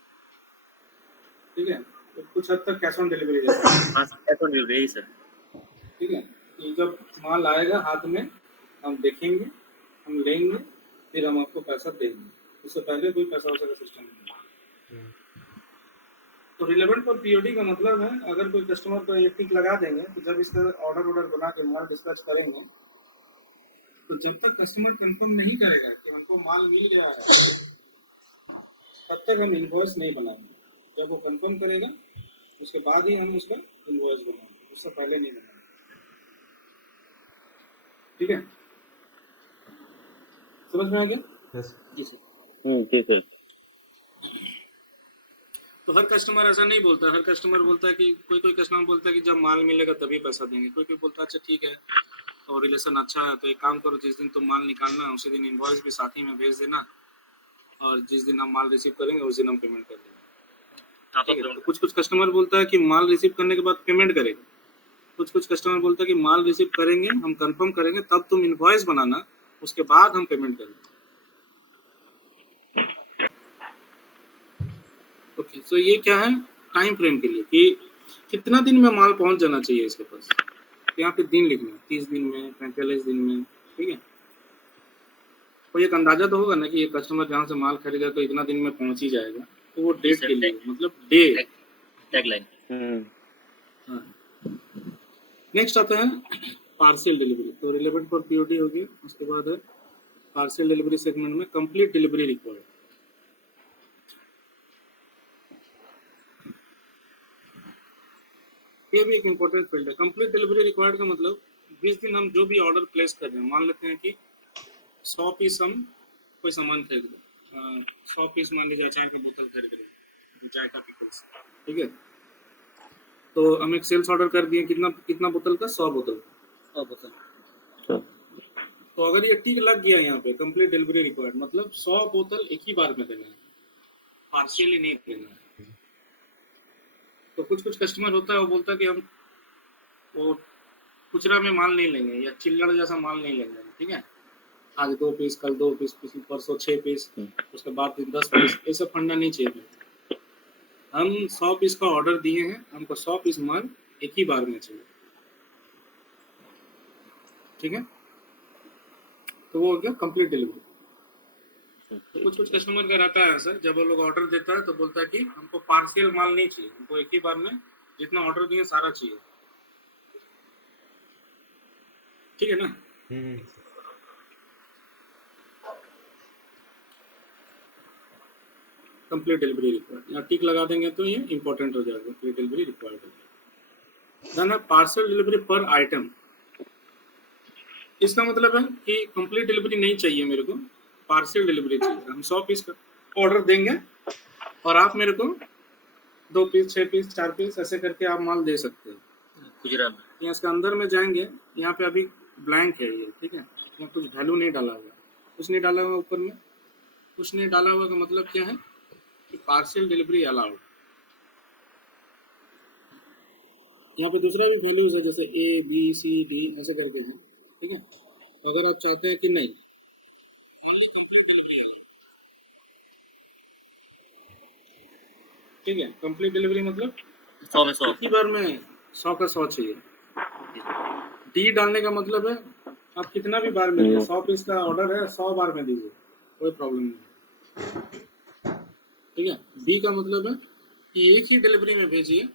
ठीक है। तो कुछ हद तक कैश ऑन डिलीवरी जैसा, हाँ sir cash on delivery sir. ठीक है। तो जब माल आएगा हाथ में, हम देखेंगे, हम लेंगे, फिर हम आपको पैसा देंगे, उससे पहले कोई पैसा वैसा का सिस्टम नहीं है। तो रिलेवेंट फॉर पीओडी का मतलब है, अगर कोई कस्टमर को एक टिक लगा देंगे तो जब इसका ऑर्डर बना के माल डिस्पैच करेंगे, तो जब तक कस्टमर कंफर्म नहीं करेगा कि हमको माल मिल गया है, तब तक हम इनवॉइस नहीं बनाएंगे। जब वो कंफर्म करेगा उसके बाद ही हम उसका इनवॉइस बनाएंगे, उससे पहले नहीं बनाएंगे, ठीक है। समझ में आ गया? यस। जी सर। जी सर। तो हर कस्टमर ऐसा नहीं बोलता, हर कस्टमर बोलता है कि कोई कस्टमर बोलता है कि जब माल मिलेगा तभी पैसा देंगे, कोई बोलता है अच्छा ठीक है तो रिलेशन अच्छा है तो एक काम करो, जिस दिन तुम माल निकालना उसी दिन इनवॉइस भी साथ ही में भेज देना, और जिस दिन हम माल रिसीव करेंगे उस दिन हम पेमेंट कर देंगे, ठीक है। तो कुछ कस्टमर बोलता है कि माल रिसीव करने के बाद पेमेंट करेंगे, कुछ कस्टमर बोलता है कि माल रिसीव करेंगे, हम कंफर्म करेंगे तब तुम इनवॉइस बनाना, उसके बाद हम पेमेंट करेंगे। ओके, तो ये क्या है टाइम फ्रेम के लिए कि कितना दिन में माल पहुंच जाना चाहिए इसके पास। तो यहाँ पे दिन लिखना है, 30 दिन में, 45 दिन में, ठीक है। तो एक अंदाजा तो होगा ना कि ये कस्टमर जहाँ से माल खरीदेगा तो इतना दिन में पहुंच ही जाएगा, तो वो डेट के लिए मतलब डे टैगलाइन। हाँ। नेक्स्ट आता है पार्सल डिलीवरी। तो रिलेवेंट फॉर पीओडी हो गया, उसके बाद है पार्सल डिलीवरी सेगमेंट में कंप्लीट डिलीवरी रिक्वायर्ड। ये भी एक इम्पोर्टेंट फील्ड है। कंप्लीट डिलीवरी रिक्वायर्ड का मतलब 20 दिन हम जो भी ऑर्डर प्लेस कर रहे हैं, मान लेते हैं कि 100 पीस हम कोई सामान खरीद रहे, 100 पीस मान लीजिए अचार का बोतल खरीद रहे हैं, चाय का पिकल्स, ठीक है। तो हम एक सेल्स ऑर्डर कर दिए, कितना बोतल का, 100 बोतल। तो अगर ये टिक लग गया यहाँ पे कंप्लीट डिलीवरी रिक्वायर्ड, मतलब 100 बोतल एक ही बार में देना है, पार्शियली नहीं देना है। तो कुछ कस्टमर होता है वो बोलता है कि हम वो खुचरा में माल नहीं लेंगे या चिल्लड़ जैसा माल नहीं लेंगे, ठीक है। आज 2 पीस, कल 2 पीस, परसों 6 पीस, उसके बाद 10 पीस, ये सब फंडा नहीं चाहिए। हम 100 पीस का ऑर्डर दिए हैं, हमको 100 पीस माल एक ही बार में चाहिए, ठीक है। तो वो हो गया कंप्लीट डिलीवरी। तो कुछ कस्टमर का रहता है सर, जब वो लोग ऑर्डर देता है तो बोलता है कि हमको पार्शियल माल नहीं चाहिए, हमको एक ही बार में जितना ऑर्डर दिए सारा चाहिए, ठीक है ना। कंप्लीट डिलीवरी रिक्वायर्ड, यहाँ टिक लगा देंगे तो ये इंपॉर्टेंट हो जाएगा, कंप्लीट डिलीवरी रिक्वायर्ड हो जाएगा। देन है पार्सल डिलीवरी पर आइटम। इसका मतलब है कि कंप्लीट डिलीवरी नहीं चाहिए मेरे को, पार्सल डिलीवरी चाहिए। हम 100 पीस का ऑर्डर देंगे और आप मेरे को 2 पीस, 6 पीस, 4 पीस ऐसे करके आप माल दे सकते हैं। खुजरा में यहाँ इसके अंदर में जाएंगे, यहाँ पे अभी ब्लैंक है ये, ठीक है, यहाँ कुछ वैल्यू नहीं डाला हुआ, कुछ नहीं डाला हुआ ऊपर में, कुछ नहीं डाला हुआ का मतलब क्या है कि पार्सल डिलीवरी अलाउड। यहाँ पे दूसरा भी वैल्यूज है जैसे ए बी सी डी ऐसे करके है, ठीक है। तो अगर आप चाहते हैं कि नहीं ओनली कंप्लीट डिलीवरी अलाउड, ठीक है, कंप्लीट डिलीवरी मतलब 100 में 100 एक ही बार में 100 का 100 चाहिए। डी डालने का मतलब है आप कितना भी बार में दीजिए, 100 पीस का ऑर्डर है 100 बार में दीजिए, कोई प्रॉब्लम नहीं, ठीक है। बी का मतलब है कि एक ही डिलीवरी में भेजिए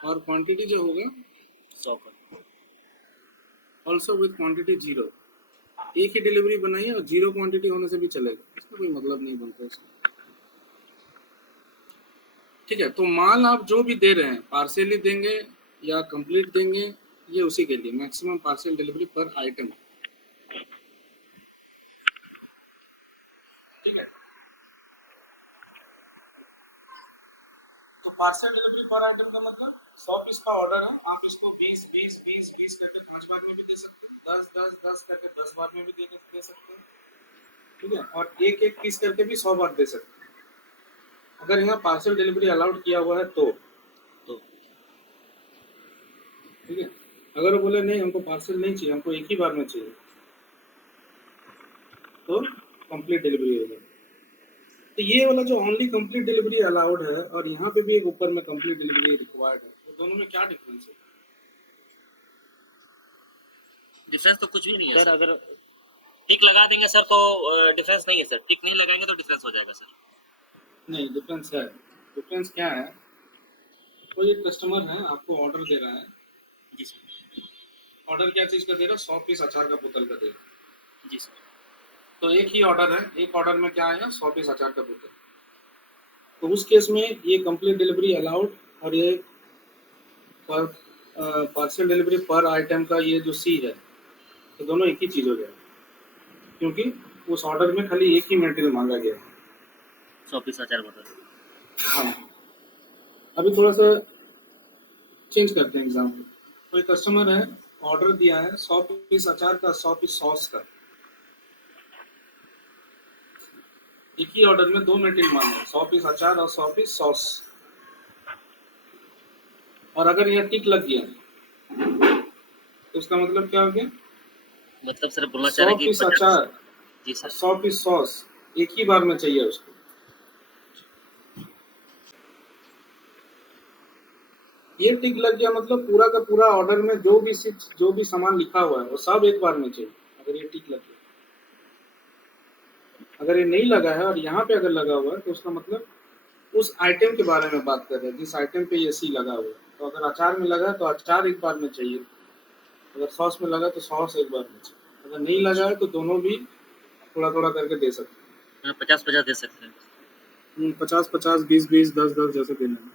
और क्वांटिटी जो होगा 100 का। ऑल्सो विद क्वांटिटी 0, एक ही डिलीवरी बनाइए और 0 क्वांटिटी होने से भी चलेगा, इसका कोई मतलब नहीं बनता इसका, ठीक है। तो माल आप जो भी दे रहे हैं, पार्सली देंगे या कंप्लीट देंगे, ये उसी के लिए मैक्सिमम पार्सल डिलीवरी पर आइटम, ठीक है। तो पार्सल डिलीवरी पर आइटम का मतलब 100 पीस का ऑर्डर है, आप इसको 20 20 20 20 करके 5 बार में भी दे सकते हैं, 10 10 10 करके 10 बार में भी दे सकते हैं, ठीक है। और एक एक पीस करके भी 100 बार दे सकते हैं, अगर यहाँ पार्सल डिलीवरी अलाउड किया हुआ है तो ठीक है। अगर वो बोले नहीं हमको पार्सल नहीं चाहिए, हमको एक ही बार में चाहिए, तो कंप्लीट डिलीवरी होगा। तो ये वाला जो ओनली कंप्लीट डिलीवरी अलाउड है और यहाँ पे भी एक ऊपर में कंप्लीट डिलीवरी रिक्वायर्ड है, तो दोनों में क्या डिफरेंस है? डिफरेंस तो कुछ भी नहीं है सर सर। अगर टिक लगा देंगे सर तो डिफरेंस नहीं है सर, टिक नहीं लगाएंगे तो डिफरेंस हो जाएगा सर। नहीं, डिफरेंस है। डिफरेंस क्या है, कोई एक कस्टमर है आपको ऑर्डर दे रहा है, जी सर। ऑर्डर क्या चीज़ का दे रहा है, 100 पीस अचार का बोतल का दे रहा है, जी सर। तो एक ही ऑर्डर है, एक ऑर्डर में क्या आएगा, 100 पीस अचार का बोतल। तो उस केस में ये कंप्लीट डिलीवरी अलाउड और ये पर पार्सल डिलीवरी पर आइटम का ये जो सी है, तो दोनों एक ही चीज़ हो जाएगा, क्योंकि उस ऑर्डर में खाली एक ही मटेरियल मांगा गया है। 100 पीस अचार बता। हाँ, अभी थोड़ा सा चेंज करते हैं एग्जाम्पल। कोई कस्टमर है, ऑर्डर दिया है 100 पीस अचार का, 100 पीस सॉस का, एक ही ऑर्डर में 2 मटेरियल मांगे, 100 पीस अचार और 100 पीस सॉस। और अगर यह टिक लग गया तो उसका मतलब क्या हो गया, मतलब सर बोलना चाह रहे 100 हैं कि पीस 50। अचार जी सर। 100 पीस सॉस एक ही बार में चाहिए उसको। ये टिक लग गया मतलब पूरा का पूरा ऑर्डर में जो भी सामान लिखा हुआ है वो सब एक बार में चाहिए, अगर ये टिक लग गया। अगर ये नहीं लगा है और यहाँ पे अगर लगा हुआ है तो उसका मतलब उस आइटम के बारे में बात कर रहे हैं, जिस आइटम पे ये सी लगा हुआ है। तो अगर अचार में लगा है तो अचार एक बार में चाहिए, अगर सॉस में लगा तो सॉस एक बार में चाहिए, अगर नहीं लगा है तो दोनों भी थोड़ा थोड़ा करके दे सकते हैं। 50-50 दे सकते हैं। 50-50, 20-20, 10-10 जैसे देना है।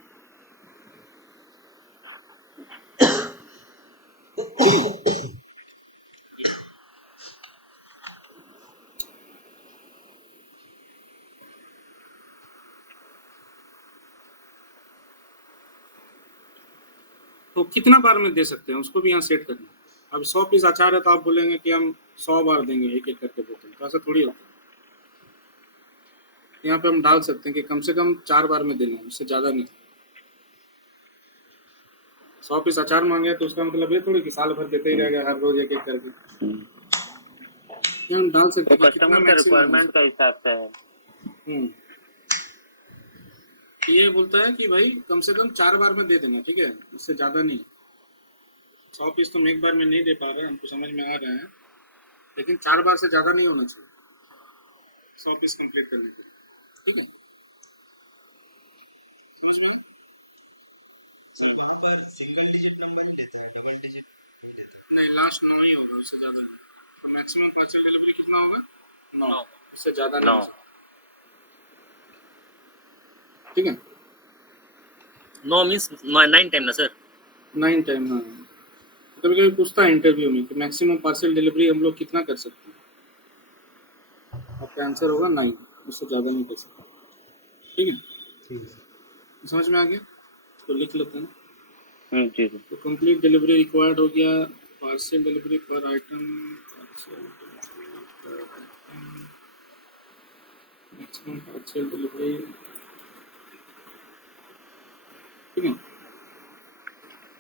तो कितना बार में दे सकते हैं उसको भी यहाँ सेट करना। अब 100 पीस अचार है तो आप बोलेंगे कि हम 100 बार देंगे एक एक करके बोतल, तो ऐसा थोड़ी होता है। यहाँ पे हम डाल सकते हैं कि कम से कम 4 बार में देना है, उससे ज़्यादा नहीं। 100 पीस अचार मांगे तो उसका मतलब ये थोड़ी कि साल भर देते ही रहेगा हर रोज एक एक करके। यहाँ हम डाल सकते तो हैं कि कितना कस्टमर का मैक्सिमम है। रिक्वायरमेंट का हिसाब से है। ये बोलता है कि भाई कम से कम 4 बार में दे देना, ठीक है, उससे ज़्यादा नहीं। 100 पीस तुम एक बार में नहीं दे पा रहे, हमको समझ में आ रहा है, लेकिन 4 बार से ज़्यादा नहीं होना चाहिए 100 पीस कंप्लीट करने के लिए, ठीक है। समझ में आया? सिंगल डिजिट नंबर ही देता है, डबल डिजिट नहीं देता। नहीं, लास्ट 9 ही होगा, उससे ज़्यादा नहीं। तो मैक्सिमम पार्सल डिलीवरी कितना होगा, 9, उससे ज़्यादा नहीं, ठीक है। 9 मीन्स 9 टाइम ना सर। 9 टाइम, हाँ। कभी कभी पूछता है इंटरव्यू में कि मैक्सिमम पार्सल डिलीवरी हम लोग कितना कर सकते हैं, आपका आंसर होगा नहीं, उससे ज़्यादा नहीं कर सकते। ठीक है, ठीक है सर। समझ में आ गया? तो लिख लेते हैं। जी सर। तो कंप्लीट डिलीवरी रिक्वायर्ड हो गया, पार्सल डिलीवरी पर आइटम, मैक्सिमम पार्सल डिलीवरी। ठीक है,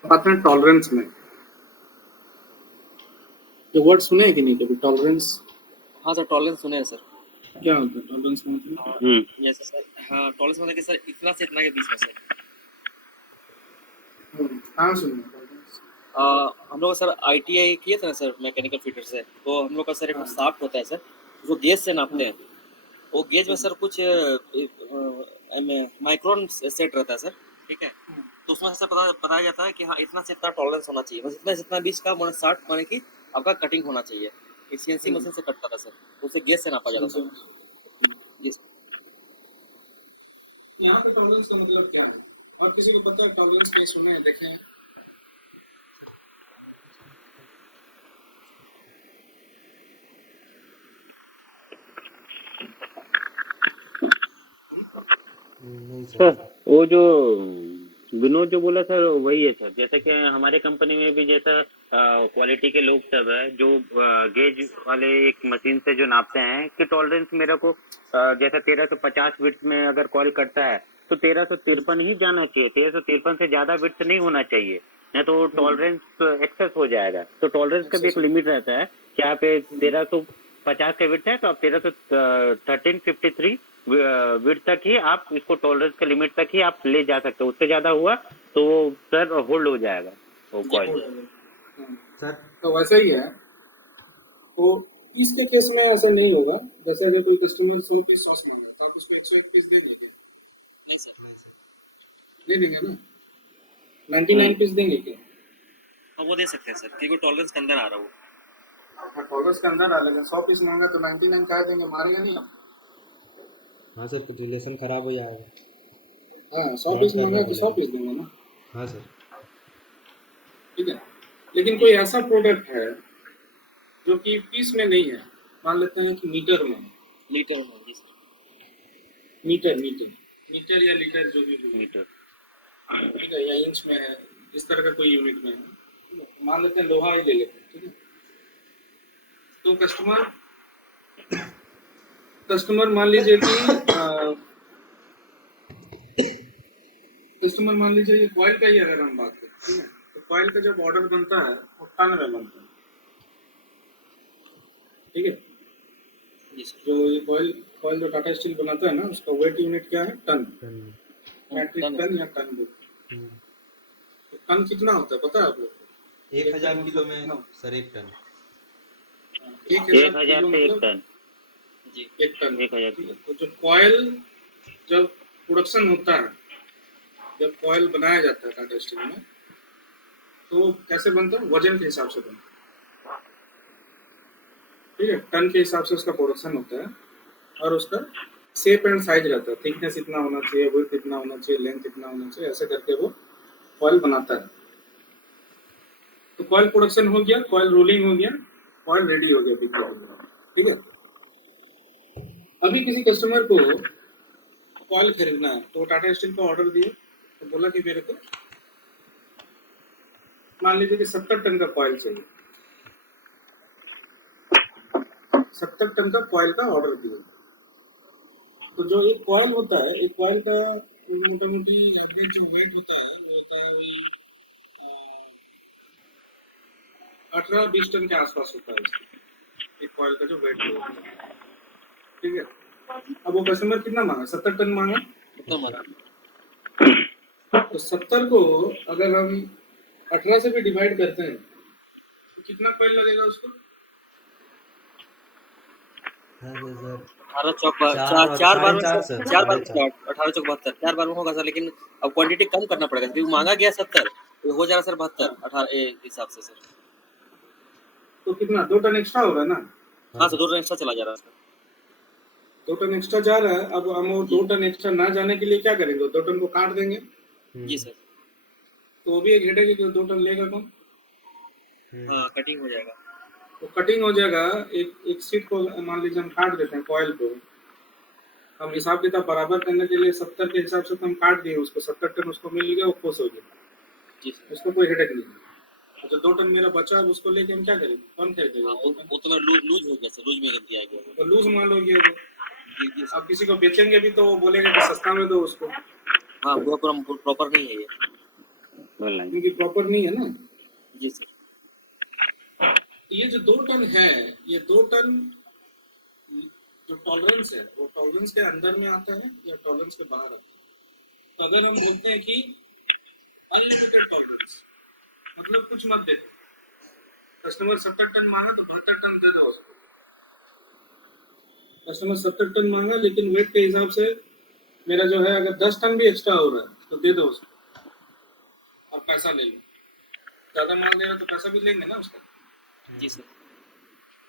अब आते हैं टॉलरेंस में। ये वर्ड सुने हैं कि नहीं कभी, टॉलरेंस? हाँ सर, टॉलरेंस सुने हैं सर। क्या होता है टॉलरेंस का मतलब? जैसे सर, हाँ टॉलरेंस मतलब कि सर इतना से इतना के बीच में सर। कहाँ सुने हैं tolerance? हम लोग सर ITI किए थे ना सर, मैकेनिकल फिटर से, तो हम लोग का सर एक शाफ्ट होता है सर, जो गेज से नापते हैं। वो गेज में सर कुछ माइक्रोन सेट रहता है सर, ठीक है। तो उसमें से बताया जाता है कि हाँ इतना से इतना टॉलरेंस होना चाहिए, बस इतना से इतना बीच का 60 माने कि आपका कटिंग होना चाहिए। एक CNC मशीन से कटता था सर, तो उसे गेज से नापा जाता था सर। जी सर। यहाँ पे टॉलरेंस का मतलब क्या है? और किसी को पता है टॉलरेंस क्या, सुने हैं, देखे हैं? नहीं सर सर। वो जो विनोद जो बोला सर वही है सर, जैसे कि हमारे कंपनी में भी जैसा क्वालिटी के लोग सब है जो गेज वाले एक मशीन से जो नापते हैं कि टॉलरेंस मेरे को जैसा 1350 बिट्स में अगर कॉल करता है तो 1353 ही जाना चाहिए, 1353 से ज्यादा बिट्स नहीं होना चाहिए, नहीं तो टॉलरेंस एक्सेस हो जाएगा। तो टॉलरेंस का भी एक लिमिट रहता है कि आप 1350 का बिट है तो आप 1353 विड तक ही आप इसको टॉलरेंस के लिमिट तक ही आप ले जा सकते हो, उससे ज्यादा हुआ तो सर होल्ड हो जाएगा वो कॉइल। सर तो वैसा ही है। तो इसके केस में ऐसा नहीं होगा, जैसे अगर कोई कस्टमर 100 पीस सॉस मांगा तो आप उसको 101 पीस दे देंगे? नहीं सर। दे देंगे ना? 99 पीस देंगे क्या? हाँ वो दे सकते हैं सर, क्योंकि टॉलरेंस के अंदर आ रहा है वो। हाँ, टॉलरेंस के अंदर डालेंगे। 100 पीस मांगा तो 99 कह देंगे, मारेगा नहीं आप? हाँ सर, तो रिलेशन खराब हो जाएगा। हाँ, 100 फ्रॉड पीस कर मांगा रहे तो 100 हैं। पीस देंगे ना। हाँ सर। ठीक है, लेकिन कोई ऐसा प्रोडक्ट है जो कि पीस में नहीं है, मान लेते हैं कि मीटर में है। लीटर में जी सर। मीटर मीटर मीटर या लीटर जो भी बोलिए, मीटर। ठीक है, या इंच में है, इस तरह का कोई यूनिट में है। ठीक है, मान लेते हैं लोहा ही ले लेते हैं। ठीक है, तो कस्टमर मान लीजिए कि कस्टमर मान लीजिए ये कॉइल का ही अगर हम बात करें, ठीक है, तो कॉइल का जब ऑर्डर बनता है वो टन में बनता है। ठीक है, जी सर। जो ये कॉइल कॉइल जो टाटा स्टील बनाता है ना, उसका वेट यूनिट क्या है? टन, मैट्रिक टन या टन बुक। तो टन कितना होता है पता है आप लोग को? 1000 किलो में सर 1 टन। 1000 1000 किलो से 1 मतलब टन। जी 1 टन। 1000 ठीक है, किलो। तो जो कॉइल जब प्रोडक्शन होता है, जब कॉइल बनाया जाता है टाटा स्टील में, तो कैसे बनता है? वजन के हिसाब से बनता है। ठीक है, टन के हिसाब से उसका प्रोडक्शन होता है, और उसका शेप एंड साइज रहता है, थिकनेस इतना होना चाहिए, विड्थ इतना होना चाहिए, लेंथ इतना होना चाहिए, ऐसे करके वो कॉइल बनाता है। तो कॉइल प्रोडक्शन हो गया, कॉइल रोलिंग हो गया, कॉइल रेडी हो गया बिकने के लिए। ठीक है, अभी किसी कस्टमर को कॉइल खरीदना है, तो टाटा स्टील को ऑर्डर दिए, तो बोला कि मेरे को मान लीजिए कि 70 टन का कॉइल चाहिए, 70 टन का कॉइल का ऑर्डर दिया। तो जो एक कॉइल होता है, एक कॉइल का मोटा मोटी एवरेज जो वेट होता है वो होता है वही 18-20 टन के आसपास होता है उसका, एक कॉइल का जो वेट होता है। ठीक है, अब वो कस्टमर कितना मांगा? 70 टन मांगा। कितना मारा? तो 70 को अगर हम 18 से भी डिवाइड करते हैं तो कितना कॉइल लगेगा उसको? सर 18 चौक चार चार बार में साढ़े चार सर, सर, 4 बार साढ़े में चार। 18 चौक 72, 4 बार में होगा सर, लेकिन अब क्वांटिटी कम करना पड़ेगा क्योंकि मांगा गया 70, तो हो जाएगा सर 72 18 हिसाब से सर। तो कितना? 2 टन एक्स्ट्रा होगा ना? हाँ सर, 2 टन एक्स्ट्रा चला जा रहा है सर। 2 टन एक्स्ट्रा जा रहा है। अब हम वो 2 टन एक्स्ट्रा ना जाने के लिए क्या करेंगे? 2 टन को काट देंगे, जी सर। तो वो भी एक हेडेक है कि 2 टन लेगा कौन? हाँ कटिंग हो जाएगा। तो कटिंग हो जाएगा। एक सीट को मान लीजिए हम काट देते हैं कॉयल को, हम हिसाब किताब बराबर करने के लिए 70 के हिसाब से तो हम काट दिए उसको, 70 टन उसको मिल गया, वो खुश हो गया, जी सर। उसको कोई हेडेक नहीं है। तो जो 2 टन मेरा बचा अब उसको लेके हम क्या करेंगे, कौन खरीदेगा? हाँ वो तो लूज हो गया सर, लूज में दिया गया वो। तो लूज माल हो गया वो। जी सर। अब किसी को बेचेंगे भी तो वो बोलेगा कि सस्ता में दो उसको, हाँ वो प्रॉपर नहीं है ये। क्योंकि प्रॉपर नहीं है ना। जी सर। ये जो 2 टन है, ये 2 टन जो टॉलरेंस है वो टॉलरेंस के अंदर में आता है या टॉलरेंस के बाहर आता है? तो अगर हम बोलते हैं कि अनलिमिटेड टॉलरेंस, मतलब कुछ मत दे, कस्टमर 70 टन मांगा तो 72 टन दे दो उसको। कस्टमर 70 टन मांगा लेकिन वेट के हिसाब से मेरा जो है अगर 10 टन भी एक्स्ट्रा हो रहा है तो दे दो उसको और पैसा ले लो। ज्यादा माल दे रहा है तो पैसा भी लेंगे ना उसका। जी सर।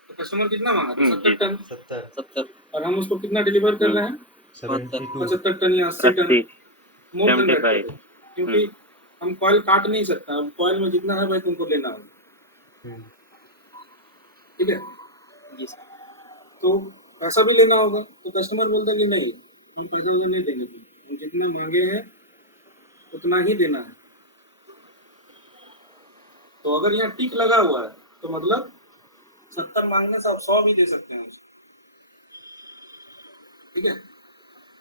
तो कस्टमर कितना मांगा? 70 टन। 70 और हम उसको कितना डिलीवर कर रहे हैं? 75 टन या 80 टन, मोर देन दैट। क्योंकि हम कॉयल काट नहीं सकता, अब कॉयल में जितना है भाई तुमको लेना होगा, ठीक है? जी सर। तो पैसा भी लेना होगा, तो कस्टमर बोलता है कि नहीं हम पैसा ये नहीं देंगे, हम जितने मांगे हैं उतना ही देना है। तो अगर यहाँ टिक लगा हुआ है तो मतलब 70 मांगने से आप 100 भी दे सकते हैं, ठीक है?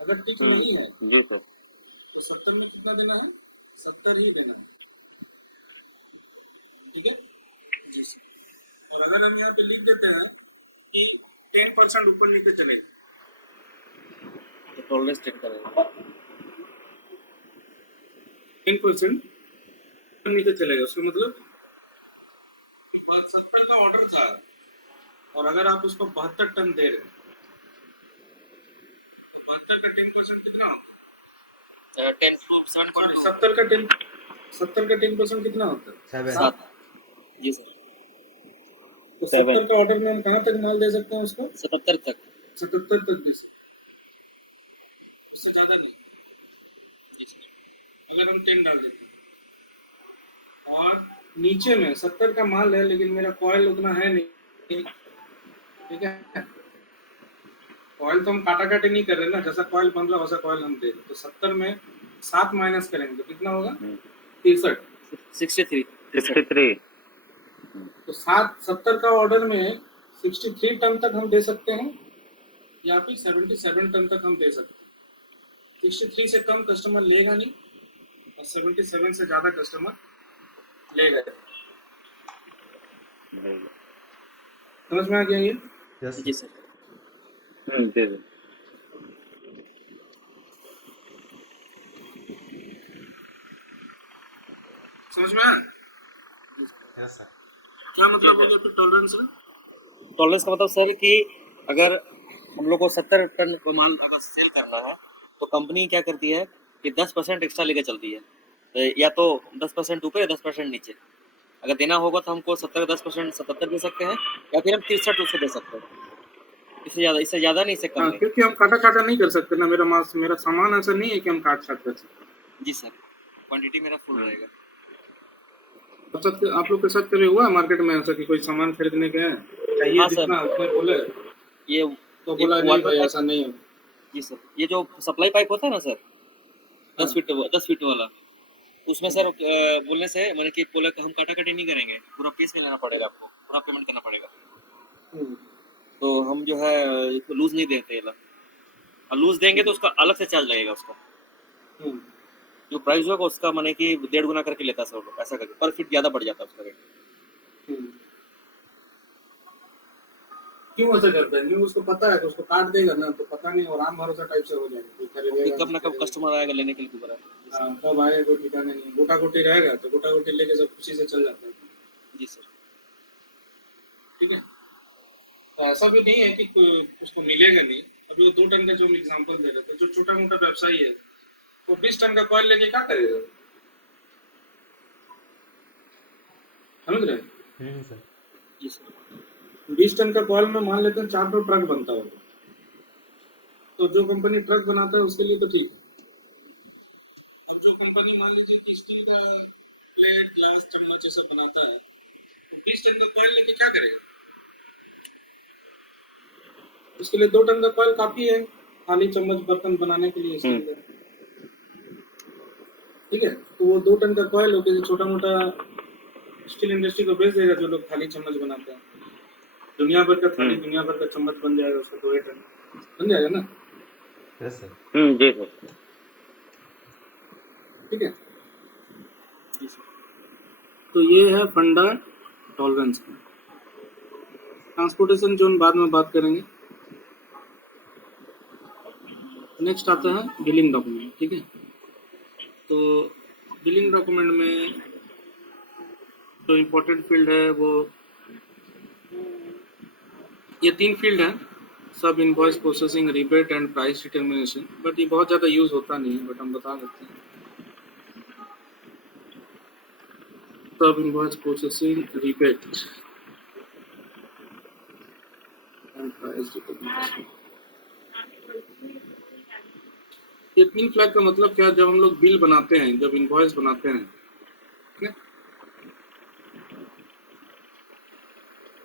अगर टिक नहीं है जी सर। तो 70 में कितना देना है? 70 ही देना है, ठीक है जी सर। और अगर हम यहाँ पे लिख देते हैं कि 10% ऊपर नीचे चलेगा तो टॉलरेंस चेक करेंगे। 10% ऊपर नीचे चलेगा, उसका मतलब 70 का ऑर्डर था और अगर आप उसको 72 टन दे रहे हैं तो 72 का 10% कितना होता है? 10 to 7.2 70 का 10% कितना होता है? 7। जी सर। तो 70 का ऑर्डर में हम कहाँ तक माल दे सकते हैं उसको? 77 तक। 77 तक दे सकते हैं, उससे ज्यादा नहीं। जी सर। अगर हम 10 डाल देते हैं और नीचे में 70 का माल है लेकिन मेरा कॉयल उतना है नहीं, ठीक है? कॉयल तो हम काटा काटी नहीं कर रहे ना, जैसा कॉयल बन रहा वैसा कॉयल हम दे रहे। तो 70 में 7 माइनस करेंगे तो कितना होगा? 63। 63। तो 70 का ऑर्डर में 63 टन तक हम दे सकते हैं या फिर 77 टन तक हम दे सकते हैं। 63 से कम कस्टमर लेगा नहीं और 77 से ज्यादा कस्टमर लेगा। समझ में आ गया ये? जी सर। जी सर। समझ में आया? क्या मतलब हो गया फिर टॉलरेंस में? टॉलरेंस का मतलब सर कि अगर हम लोग को 70 टन को माल अगर सेल करना है तो कंपनी क्या करती है कि 10% एक्स्ट्रा लेके चलती है। तो या तो 10% ऊपर या 10% नीचे। अगर देना होगा तो हमको 70 का 10% 77 दे सकते हैं या फिर हम 63 उसको दे सकते हैं। इससे ज़्यादा नहीं, इससे कम हाँ, नहीं। क्योंकि हम काटा काटा नहीं कर सकते ना, मेरा सामान ऐसा नहीं है कि हम काट काट कर सकते। जी सर। क्वांटिटी मेरा फुल रहेगा। आप लोग के साथ कभी हुआ मार्केट में ऐसा कि कोई सामान खरीदने गए चाहिए हाँ जितना सर। उसने बोले ये तो बोला नहीं भाई ऐसा नहीं है? जी सर। ये जो सप्लाई पाइप होता है ना सर, 10 फीट वाला, उसमें सर बोलने से मैंने कि बोला कि हम काटा काटी नहीं करेंगे, पूरा पीस में लेना पड़ेगा, आपको पूरा पेमेंट करना पड़ेगा। तो हम जो है लूज नहीं देते ये और लूज देंगे तो उसका अलग से चार्ज लगेगा। उसका जो प्राइस होगा उसका मैंने कि 1.5 गुना करके लेता है सर, ऐसा करके पर फीट ज़्यादा बढ़ जाता है उसका रेट। क्यों ऐसा करते हैं? क्योंकि उसको पता है कि उसको काट देगा ना तो पता नहीं और आम भरोसा टाइप से हो जाएगा। कब ना कब कस्टमर आएगा लेने के लिए दोबारा। हाँ, कब आएगा कोई ठिकाने नहीं। गोटा गोटी रहेगा तो गोटा गोटी लेके सब खुशी से चल जाता है। जी सर। ठीक है। तो ऐसा भी नहीं है कि उसको मिलेगा नहीं। अभी वो 2 टन का जो हम एग्जांपल दे रहे थे, जो छोटा मोटा व्यवसायी है वो 20 टन का कॉयल लेके क्या करेगा? समझ रहे हैं? सर। जी सर। 20 टन का कॉयल में मान लेते हैं 4 ट्रक बनता होगा, तो जो कंपनी ट्रक बनाता है उसके लिए तो ठीक है। जो कंपनी मान लीजिए कि स्टील का प्लेट ग्लास चम्मच ये सब बनाता है 20 टन का कॉइल लेके क्या करेगा? उसके लिए 2 टन का कॉइल काफी है, थाली चम्मच बर्तन बनाने के लिए इसके हम्म, अंदर। ठीक है, तो वो 2 टन का कॉइल होकर छोटा मोटा स्टील इंडस्ट्री को बेच देगा, जो लोग थाली चम्मच बनाते हैं। दुनिया भर का थाली, हम्म, दुनिया भर का चम्मच बन जाएगा, उसका 2 टन बन जाएगा ना। Yes sir. जी सर। ठीक है, तो ये है फंडा टॉलरेंस का। ट्रांसपोर्टेशन जोन बाद में बात करेंगे। नेक्स्ट आता है बिलिंग डॉक्यूमेंट। ठीक है, तो बिलिंग डॉक्यूमेंट में जो इम्पोर्टेंट फील्ड है वो ये 3 फील्ड है, सब invoice processing, rebate and price determination. But ये बहुत ज़्यादा यूज होता नहीं है, बट हम बता देते हैं। सब invoice processing, rebate and price determination. ये 3 फ्लैग का मतलब क्या है? जब हम लोग बिल बनाते हैं, जब इनवॉइस बनाते हैं, ठीक है,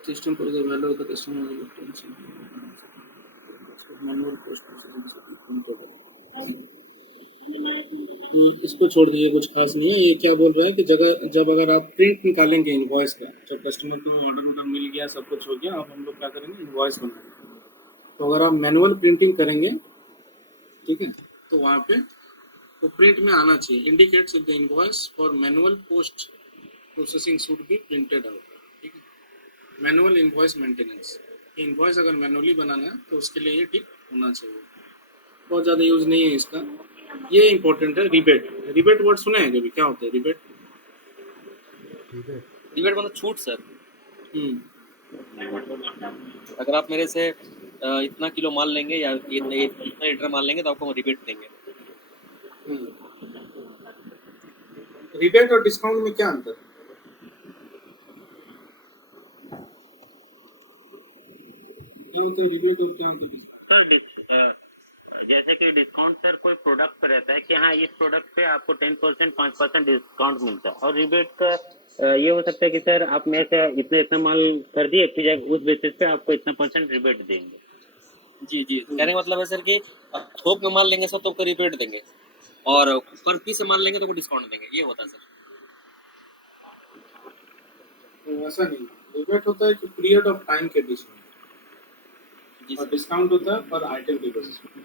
सिस्टम पर जो वैल्यू होता है कस्टमर मैनुअल इसको छोड़ दीजिए, कुछ खास नहीं है। ये क्या बोल रहा है कि जब अगर आप प्रिंट निकालेंगे इनवॉइस का, जब कस्टमर को ऑर्डर मिल गया, सब कुछ हो गया, अब हम लोग क्या करेंगे, इनवॉइस बनाएंगे। तो अगर आप मैनुअल प्रिंटिंग करेंगे, ठीक है, तो वहाँ पे वो प्रिंट में आना चाहिए, indicates the invoice for manual post processing should be printed out. ठीक है, मैनुअल इनवॉइस मेंटेनेंस, इनवॉइस अगर मैनुअली बनाना है तो उसके लिए ये टिक होना चाहिए। बहुत ज़्यादा यूज नहीं है इसका। ये इंपॉर्टेंट है। रिबेट, रिबेट वर्ड सुने हैं कभी? क्या होता है रिबेट? रिबेट मतलब छूट सर। हम्म, अगर आप मेरे से इतना किलो माल लेंगे या इतना लीटर माल लेंगे तो आपको हम रिबेट देंगे। रिबेट और डिस्काउंट में क्या अंतर है? क्या होता है रिबेट और क्या अंतर है? सर जैसे कि डिस्काउंट सर कोई प्रोडक्ट पे रहता है कि हाँ इस प्रोडक्ट पे आपको 10% 5% डिस्काउंट मिलता है, और रिबेट का ये हो सकता है कि सर आप मेरे से इतना माल कर दिए, फिर उस बेसिस पे आपको इतना % रिबेट देंगे। जी जी, कहने का मतलब है सर कि थोक में माल लेंगे सर तो आपको रिबेट देंगे, और पर पीस से माल लेंगे तो आपको डिस्काउंट देंगे, ये होता है सर। तो ऐसा नहीं, रिबेट होता है कि पीरियड ऑफ टाइम के बीच में, जी और सर। डिस्काउंट होता है पर आइटम के बेसिस पे।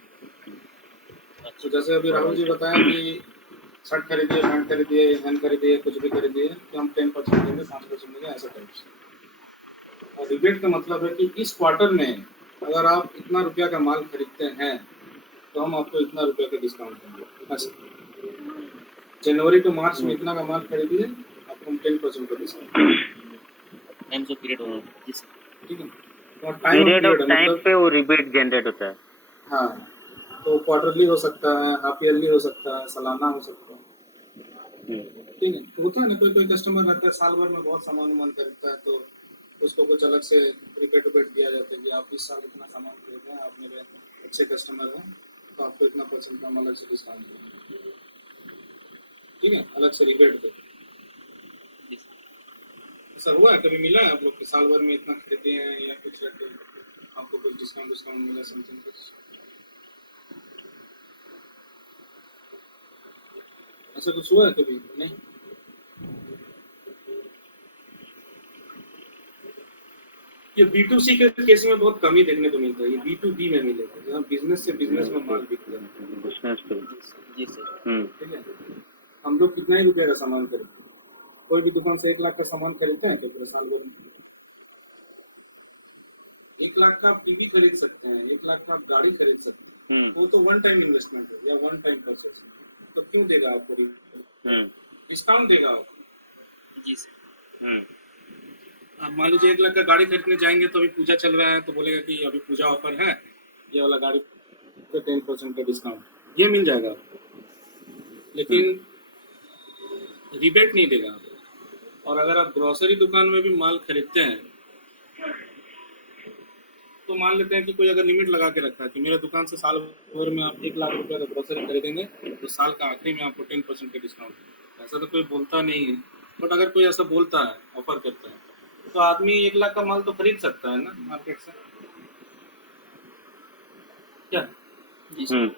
तो जैसे अभी राहुल जी बताया कि शर्ट खरीदिए, पैंट खरीदिए, हैन खरीदिए, कुछ भी खरीदिए, तो हम 10% देंगे, 5% देंगे, ऐसा टाइप से। और रिबेट का मतलब है कि इस क्वार्टर में अगर आप इतना रुपया का माल खरीदते हैं तो हम आपको इतना रुपया का डिस्काउंट देंगे। ऐसा जनवरी टू मार्च में इतना का माल खरीदिए, आपको हम 10% का डिस्काउंट। टाइम ऑफ पीरियड होगा। जी सर। ठीक है, और time of period of period है टाइम मतलब, पे वो रिबेट जनरेट होता है। हाँ, तो क्वार्टरली हो सकता है, हाफ ईयरली हो सकता है, सालाना हो सकता है। ठीक है, तो होता है ना, कोई कोई कस्टमर रहता है साल भर में बहुत सामान वामान खरीदता है, तो उसको कुछ अलग से रिबेट उबेट दिया जाता है कि आप इस साल इतना सामान खरीदे हैं, आप मेरे अच्छे कस्टमर हैं, तो आपको इतना % का हम अलग से डिस्काउंट देंगे। ठीक है, अलग से रिबेट दे। ऐसा हुआ है कभी? मिला है आप लोग के साल भर में इतना खरीदे हैं या कुछ है, तो आपको कुछ डिस्काउंट मिला, समथिंग कुछ ऐसा कुछ हुआ है कभी? नहीं। ये B2C के केस में बहुत कम ही देखने को मिलता है, ये B2B में मिलेगा, जहाँ बिजनेस से बिजनेस में माल बिकता है। बिजनेस पे। जी सर। ठीक है, हम लोग कितना ही रुपये का सामान खरीदते हैं? कोई भी दुकान से 1 लाख का सामान खरीदते हैं तो पूरे साल भर में 1 लाख का आप टीवी खरीद सकते हैं, 1 लाख का आप गाड़ी खरीद सकते हैं। वो तो वन टाइम इन्वेस्टमेंट है या वन टाइम प्रोसेस है, तो क्यों देगा आपको डिस्काउंट? देगा आपको। जी सर। आप मान लीजिए 1 लाख का गाड़ी खरीदने जाएंगे, तो अभी पूजा चल रहा है, तो बोलेगा कि अभी पूजा ऑफर है, ये वाला गाड़ी पे 10% का डिस्काउंट, ये मिल जाएगा आपको, लेकिन रिबेट नहीं देगा आपको। और अगर आप ग्रोसरी दुकान में भी माल खरीदते हैं, तो मान लेते हैं कि कोई अगर लिमिट लगा के रखा है कि मेरे दुकान से साल भर में आप 1 लाख रुपया का ग्रोसरी खरीदेंगे, तो साल का आखिरी में आपको 10% का डिस्काउंट। ऐसा तो कोई बोलता नहीं है, बट अगर कोई ऐसा बोलता है, ऑफर करता है, तो आदमी 1 लाख का माल तो खरीद सकता है ना मार्केट से, क्या? जी सर।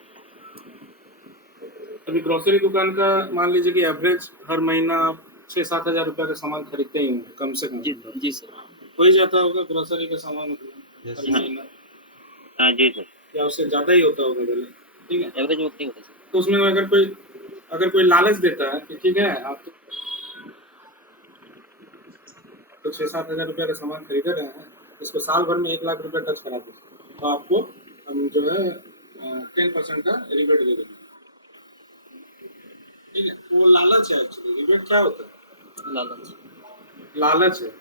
अभी ग्रोसरी दुकान का मान लीजिए कि एवरेज हर महीना आप 6-7 हज़ार रुपये का सामान खरीदते ही होंगे कम से कम, जी सर। हो ही जाता होगा ग्रोसरी का सामान यस हर सर। महीना, हाँ जी सर। या उससे ज़्यादा ही होता होगा पहले, ठीक है? एवरेज उतना ही होता है सर। तो उसमें अगर कोई लालच देता है कि ठीक है आप तो 6-7 हज़ार रुपये का सामान खरीद रहे हैं, इसको साल भर में 1 लाख रुपये टच करा दो, तो आपको हम जो है 10% का रिबेट दे देंगे, ठीक है? वो लालच है एक्चुअली। रिबेट क्या होता है? लालच। लालच है,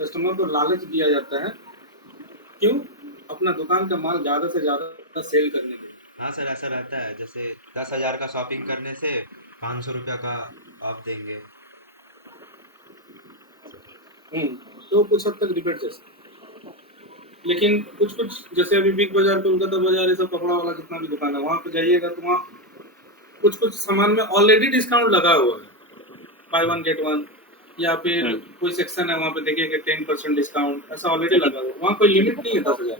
कस्टमर को लालच दिया जाता है, क्यों? अपना दुकान का माल ज़्यादा से ज़्यादा सेल करने के लिए। हाँ सर, ऐसा रहता है, जैसे 10,000 का शॉपिंग करने से 500 रुपया का ऑफ देंगे। तो कुछ हद तक रिबेट जैसा, लेकिन कुछ कुछ जैसे अभी बिग बाजार, कोलकाता बाजार, ये सब कपड़ा वाला जितना भी दुकान है, वहाँ पे जाइएगा तो वहाँ कुछ कुछ सामान में ऑलरेडी डिस्काउंट लगा हुआ है, बाय वन गेट वन, या फिर कोई सेक्शन है वहाँ पे देखिए कि 10% डिस्काउंट ऐसा ऑलरेडी लगा हुआ है, वहाँ कोई लिमिट नहीं है 10,000।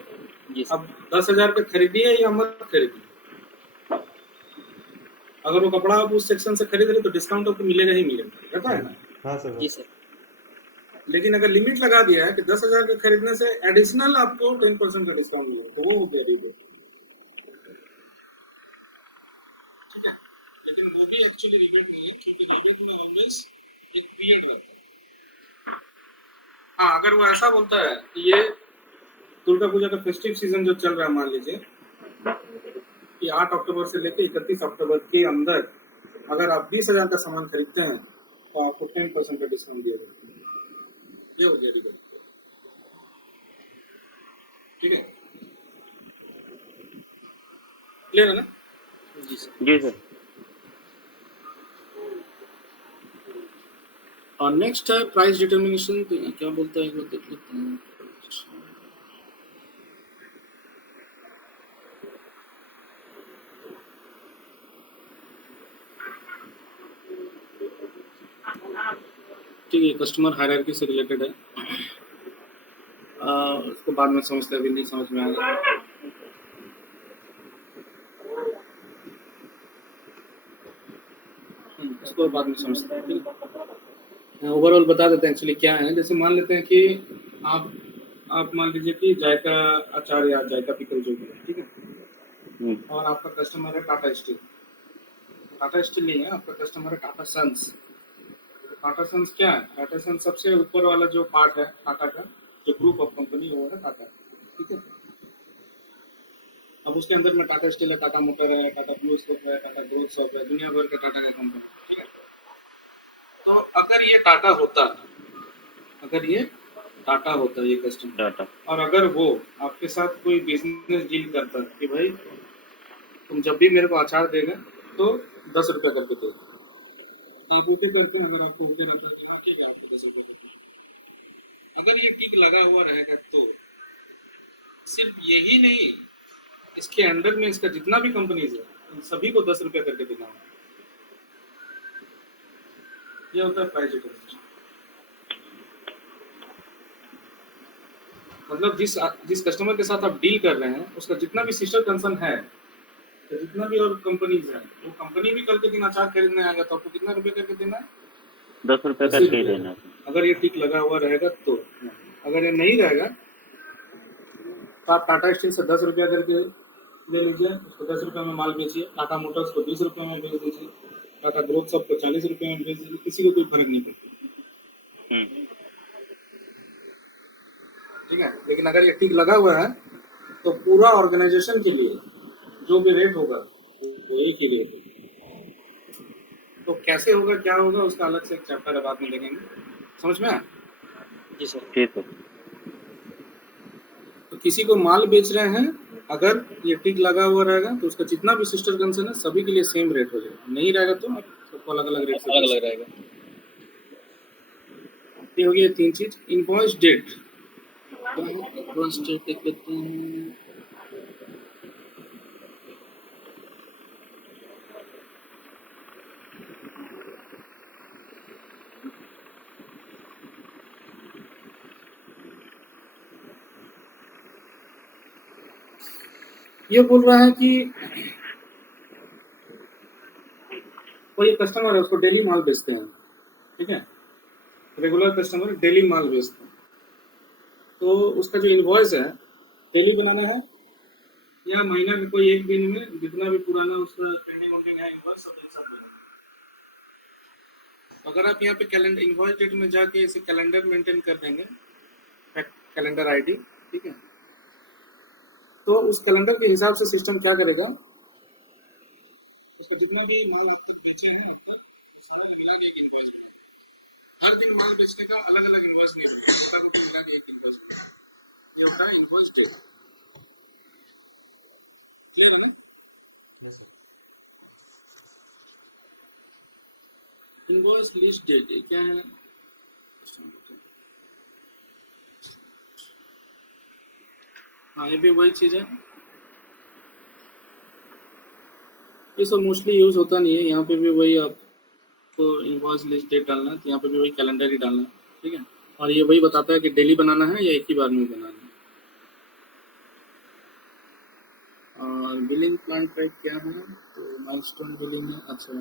जी सर। अब 10,000 पे खरीदिए या मत खरीदिए, अगर वो कपड़ा आप उस सेक्शन से खरीद रहे तो डिस्काउंट आपको मिलेगा ही मिलेगा, रहता है ना? हाँ सर। जी सर। लेकिन अगर लिमिट लगा दिया है कि 10,000 के खरीदने से एडिशनल आपको 10% का डिस्काउंट मिलेगा, तो वो हो गया रिबेट, ठीक है? लेकिन वो भी एक्चुअली रिबेट नहीं है, क्योंकि रिबेट में ऑलवेज एक पीरियड रहता है। हाँ, अगर वो ऐसा बोलता है कि ये दुर्गा पूजा का फेस्टिव सीजन जो चल रहा है, मान लीजिए कि 8 अक्टूबर से लेकर 31 अक्टूबर के अंदर अगर आप 20,000 का सामान खरीदते हैं तो आपको 10% का डिस्काउंट दिया जाएगा, ये हो गया रिबेट, ठीक है? क्लियर है ना? जी सर। जी सर। और नेक्स्ट है प्राइस डिटर्मिनेशन, क्या बोलता है एक बार देख लेते हैं। ठीक है, कस्टमर हायरार्की से रिलेटेड है, उसको बाद में समझते, अभी नहीं समझ में आएगा। उसको बाद में समझते हैं, ठीक है? ओवरऑल बता देते हैं एक्चुअली क्या है। जैसे मान लेते हैं कि आप मान लीजिए कि जायका अचार या जायका पिकल जो भी है, ठीक है? और आपका कस्टमर है टाटा स्टील। टाटा स्टील नहीं है, आपका कस्टमर है टाटा सन्स। टाटा सन्स क्या है? टाटा सन्स सबसे ऊपर वाला जो पार्ट है टाटा का, जो ग्रुप ऑफ कंपनी, वो है टाटा, ठीक है? अब उसके अंदर में टाटा स्टील है, टाटा मोटर है, टाटा ब्लू स्टेप है, टाटा ग्रोथ है, दुनिया भर के टाटा की कंपनी, ठीक है? तो अगर ये टाटा होता ये कस्टमर, टाटा। और अगर वो आपके साथ कोई बिजनेस डील करता कि भाई तुम जब भी मेरे को अचार देगा तो 10 रुपया करके दो, आप ओके करते हैं? अगर आपको ओके रहता है कि हाँ ठीक है आपको 10 रुपया करके, अगर ये टिक लगा हुआ रहेगा तो सिर्फ यही नहीं, इसके अंडर में इसका जितना भी कंपनीज है इन सभी को 10 रुपया करके देना होगा। ये होता है प्राइस डिटरमिनेशन। मतलब जिस कस्टमर के साथ आप डील कर रहे हैं उसका जितना भी सिस्टर कंसर्न है, तो जितना भी और कंपनीज है, वो कंपनी भी कल के दिन अचार खरीदने आएगा तो आपको कितना रुपए करके देना है? 10 रुपए 10 करके ही रुपया। देना। अगर ये टिक लगा हुआ रहेगा तो, अगर ये नहीं रहेगा तो आप टाटा स्टील से 10 रुपया करके ले लीजिए, उसको 10 रुपये में माल बेचिए, टाटा मोटर्स को 20 रुपये में बेच दीजिए, टाटा ग्रोथ सबको 40 रुपये में बेच दीजिए, किसी को कोई फर्क नहीं पड़ता, हम्म। ठीक है? लेकिन अगर ये टिक लगा हुआ है तो पूरा ऑर्गेनाइजेशन के लिए जो भी रेट होगा वो एक ही रेट है। तो कैसे होगा, क्या होगा, उसका अलग से एक चैप्टर है, बाद में देखेंगे। समझ में आया? जी सर। ठीक है। तो किसी को माल बेच रहे हैं, अगर ये टिक लगा हुआ रहेगा तो उसका जितना भी सिस्टर कंसर्न है सभी के लिए सेम रेट हो जाएगा, नहीं रहेगा तो आप सबको अलग अलग रेट से अलग बेच अलग सकते रहेगा। हैं। ये हो गया 3 चीज। इनवॉइस डेट, इनवॉइस डेट देख लेते हैं। ये बोल रहा है कि कोई कस्टमर है, उसको डेली माल बेचते हैं, ठीक है, रेगुलर कस्टमर डेली माल बेचते हैं, तो उसका जो इनवॉइस है डेली बनाना है या महीना में कोई एक दिन में जितना भी पुराना उसका पेंडिंग वोंडिंग है इनवॉइस सब बनाना है। अगर आप यहाँ पे कैलेंडर इनवॉइस डेट में जाके इसे कैलेंडर मेंटेन कर देंगे, कैलेंडर आईडी, ठीक है, तो उस कैलेंडर के हिसाब से सिस्टम क्या करेगा, उसका जितना भी माल अब तक बेचे हैं अब तक सारा मिला के एक इनवॉइस बनेगा। हर दिन माल बेचने का अलग अलग इनवॉइस नहीं बनेगा, उसका को मिला के एक इनवॉइस बनेगा। ये होता है इनवॉइस डेट। क्लियर है ना? इनवॉइस लिस्ट डेट ये क्या है? हाँ, ये भी वही चीज़ है। ये सब मोस्टली यूज़ होता नहीं है, यहाँ पे भी वही आपको इनवॉइस लिस्ट डेट डालना है, तो यहाँ पे भी वही कैलेंडर ही डालना है, ठीक है। और ये वही बताता है कि डेली बनाना है या एक ही बार में बनाना है। और बिलिंग प्लान टाइप क्या है, तो माइलस्टोन बिलिंग है। अच्छा,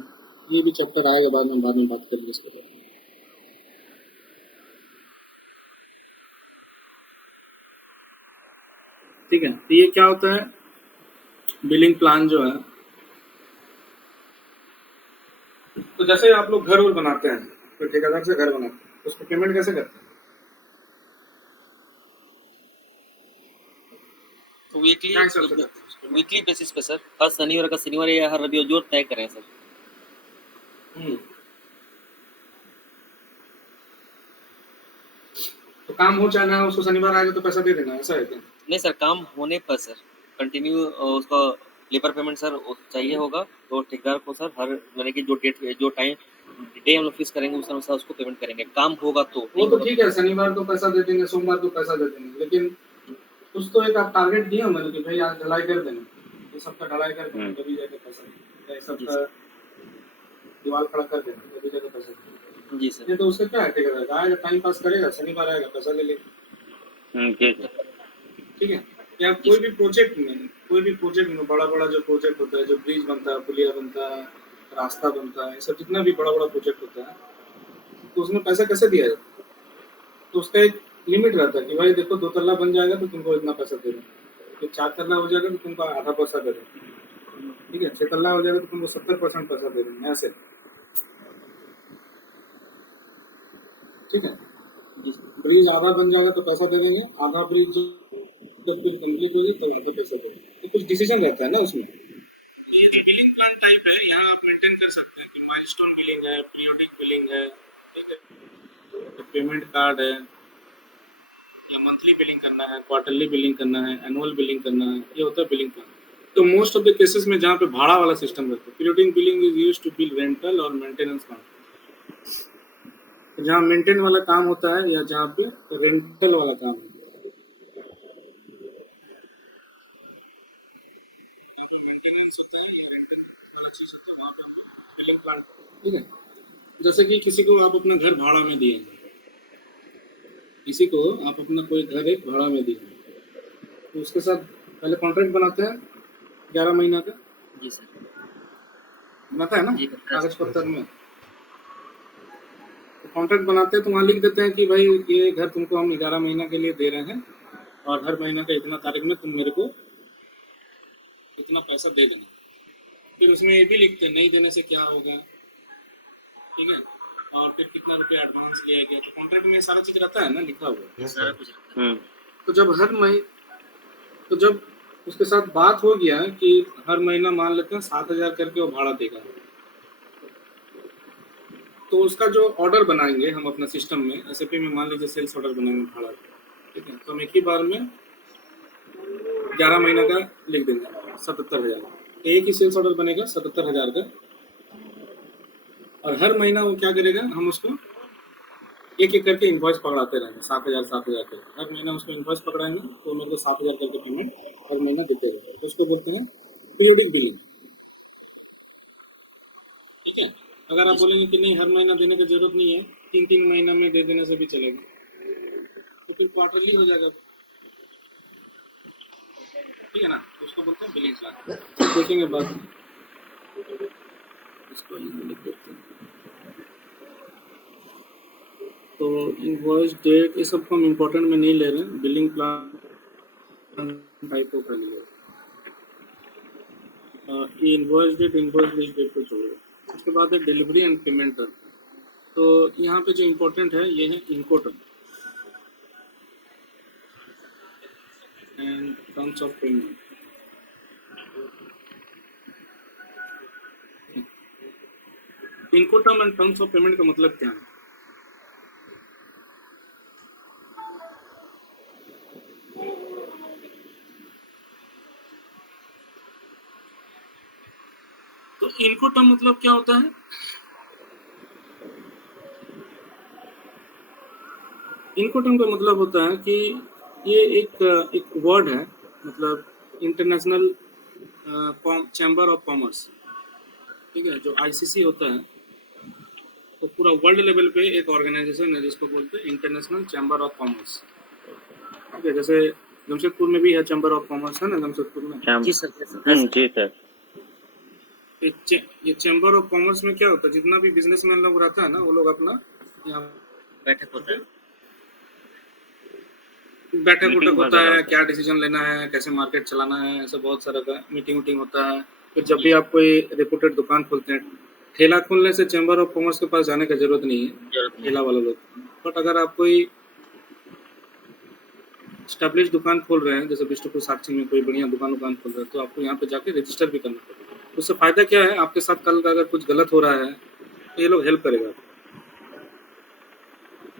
ये भी चैप्टर आएगा बाद में बात करेंगे इसके बारे में। ठीक है, तो ये क्या होता है, बिलिंग प्लान जो है, तो जैसे आप लोग घर बनाते हैं, तो ठेकेदार से घर बनाते हैं, उसको पेमेंट कैसे करते हैं? तो वीकली क्या हिसाब से करते हैं उसको? वीकली बेसिस पे सर, हर शनिवार का शनिवार या हर रविवार जो तय करें सर। तो काम हो चाहे ना हो, उसको शनिवार आएगा तो पैसा दे देना, ऐसा है क्या? नहीं सर, काम होने पर सर कंटिन्यू उसका लेबर पेमेंट सर चाहिए होगा, तो ठेकेदार को सर हर यानी कि जो डेट जो टाइम डे हम लोग फिक्स करेंगे उस अनुसार उसको पेमेंट करेंगे। काम होगा तो वो तो ठीक है, शनिवार को पैसा दे देंगे, सोमवार को पैसा दे देंगे, लेकिन कुछ तो एक आप टारगेट दिए हो मैंने कि भाई आज ढलाई कर देना, ये सबका ढलाई कर देना तभी जाके पैसा देना, या सबका दीवार खड़ा कर देना तभी जाके पैसा देना। जी सर। ये तो उससे क्या है, ठेकेदार का आएगा टाइम पास करेगा, शनिवार आएगा पैसा ले लेगा। जी सर। ठीक है। या कोई भी प्रोजेक्ट में बड़ा बड़ा जो प्रोजेक्ट होता है, जो ब्रिज बनता है, पुलिया बनता है, रास्ता बनता है, ये सब जितना भी बड़ा बड़ा प्रोजेक्ट होता है, तो उसमें पैसा कैसे दिया जाता है, तो उसका एक लिमिट रहता है कि भाई देखो 2 तल्ला बन जाएगा तो तुमको इतना पैसा दे देंगे, फिर 4 तल्ला हो जाएगा तो तुमको आधा पैसा दे देंगे, ठीक है, 6 तल्ला हो जाएगा तो तुमको 70% पैसा दे देंगे, ऐसे। ठीक है, ब्रिज आधा बन जाएगा तो पैसा दे देंगे, आधा ब्रिज जब फिर कंप्लीट होगी तो वहाँ पे पैसा देंगे, तो कुछ डिसीजन रहता है ना उसमें। ये बिलिंग प्लान टाइप है, यहाँ आप मेंटेन कर सकते हैं कि माइलस्टोन बिलिंग है, पीरियोडिक बिलिंग है, ठीक है, पेमेंट कार्ड है, या मंथली बिलिंग करना है, क्वार्टरली बिलिंग करना है, एनुअल बिलिंग करना है, ये होता है बिलिंग प्लान। तो मोस्ट ऑफ द केसेस में जहाँ पे भाड़ा वाला सिस्टम रहता है, periodic billing is used to bill rental और मेंटेनेंस कॉन्ट्रैक्ट। जहाँ मेंटेन वाला काम होता है या जहाँ पे रेंटल वाला काम होता है, मेंटेनेंस होता है या रेंटल वाला चीज होता है, वहाँ पे हम बिलिंग प्लान, ठीक है। जैसे कि किसी को आप अपना घर भाड़ा में दिए, किसी को आप अपना कोई घर एक भाड़ा में दिए, तो उसके साथ पहले कॉन्ट्रैक्ट बनाते हैं 11 महीना का। जी सर। बनाता है ना जी कागज पत्तर में, तो कॉन्ट्रैक्ट बनाते हैं तो वहाँ लिख देते हैं कि भाई ये घर तुमको हम 11 महीना के लिए दे रहे हैं और हर महीना का इतना तारीख में तुम मेरे को इतना पैसा दे देना। फिर उसमें ये भी लिखते हैं नहीं देने से क्या होगा, ठीक है, और फिर कितना रुपया एडवांस लिया गया, तो कॉन्ट्रैक्ट में सारा चीज रहता है ना लिखा हुआ। सारा कुछ। तो जब उसके साथ बात हो गया कि हर महीना मान लेते हैं 7,000 करके वो भाड़ा देगा, तो उसका जो ऑर्डर बनाएंगे हम अपना सिस्टम में, एसएपी में मान लीजिए सेल्स ऑर्डर बनाएंगे भाड़ा, ठीक है, तो हम एक ही बार में 11 महीना का लिख देंगे 77,000, एक ही सेल्स ऑर्डर बनेगा 77,000 का, और हर महीना वो क्या करेगा, हम उसको एक एक करके इन्वॉइस पकड़ाते रहेंगे 7,000 करके, हर महीना उसको इन्वॉइस पकड़ाएंगे तो मेरे को 7,000 करके पेमेंट हर महीना देते रहेंगे, तो उसको बोलते हैं पीरियडिक बिलिंग। ठीक है, अगर आप बोलेंगे कि नहीं हर महीना देने की जरूरत नहीं है, 3-3 महीना में दे देने से भी चलेगा, तो फिर क्वार्टरली हो जाएगा। ठीक है ना, उसको बोलते हैं बिलिंग प्लान। देखेंगे बाद में, इसको यहाँ लिख देते हैं। तो इनवॉइस डेट ये सब हम इम्पोर्टेंट में नहीं ले रहे हैं, बिलिंग प्लान टाइप को कर लिए। ये इनवॉइस डेट को छोड़ो। उसके बाद है डिलीवरी एंड पेमेंट टर्म। तो यहाँ पे जो इम्पोर्टेंट है ये है इनको term and terms of payment. इनको term and terms of payment का मतलब क्या है? तो इनको टर्म मतलब क्या होता है? इनको टर्म का मतलब होता है कि ये एक वर्ड है, मतलब इंटरनेशनल चैम्बर ऑफ कॉमर्स, ठीक है, जो आईसीसी होता है, तो पूरा वर्ल्ड लेवल पे एक ऑर्गेनाइजेशन है जिसको बोलते हैं इंटरनेशनल चैम्बर ऑफ कॉमर्स। ठीक है, जैसे जमशेदपुर में भी है चैम्बर ऑफ कॉमर्स, है ना जमशेदपुर में। जी सर, जी सर। ये चैम्बर ऑफ कॉमर्स में क्या होता है, जितना भी बिजनेसमैन लोग रहता है ना, वो लोग अपना यहाँ बैठक होता है। बैठक मीटिंग उठक होता वगैरह है, होता क्या डिसीजन लेना है, कैसे मार्केट चलाना है, ऐसा बहुत सारा का मीटिंग होता है। फिर जब भी आप कोई रेपुटेड दुकान खोलते हैं, ठेला खोलने से चैम्बर ऑफ कॉमर्स के पास जाने का जरूरत नहीं है, जरूरत नहीं। ठेला वाला लोग। बट अगर आप कोई स्टैब्लिश दुकान खोल रहे हैं, जैसे बिष्टुपुर साक्षी में कोई बढ़िया दुकान खोल रहे हैं, तो आपको यहाँ पे जाके रजिस्टर भी करना पड़ेगा। उससे फायदा क्या है, आपके साथ कल का अगर कुछ गलत हो रहा है तो ये लोग हेल्प करेगा,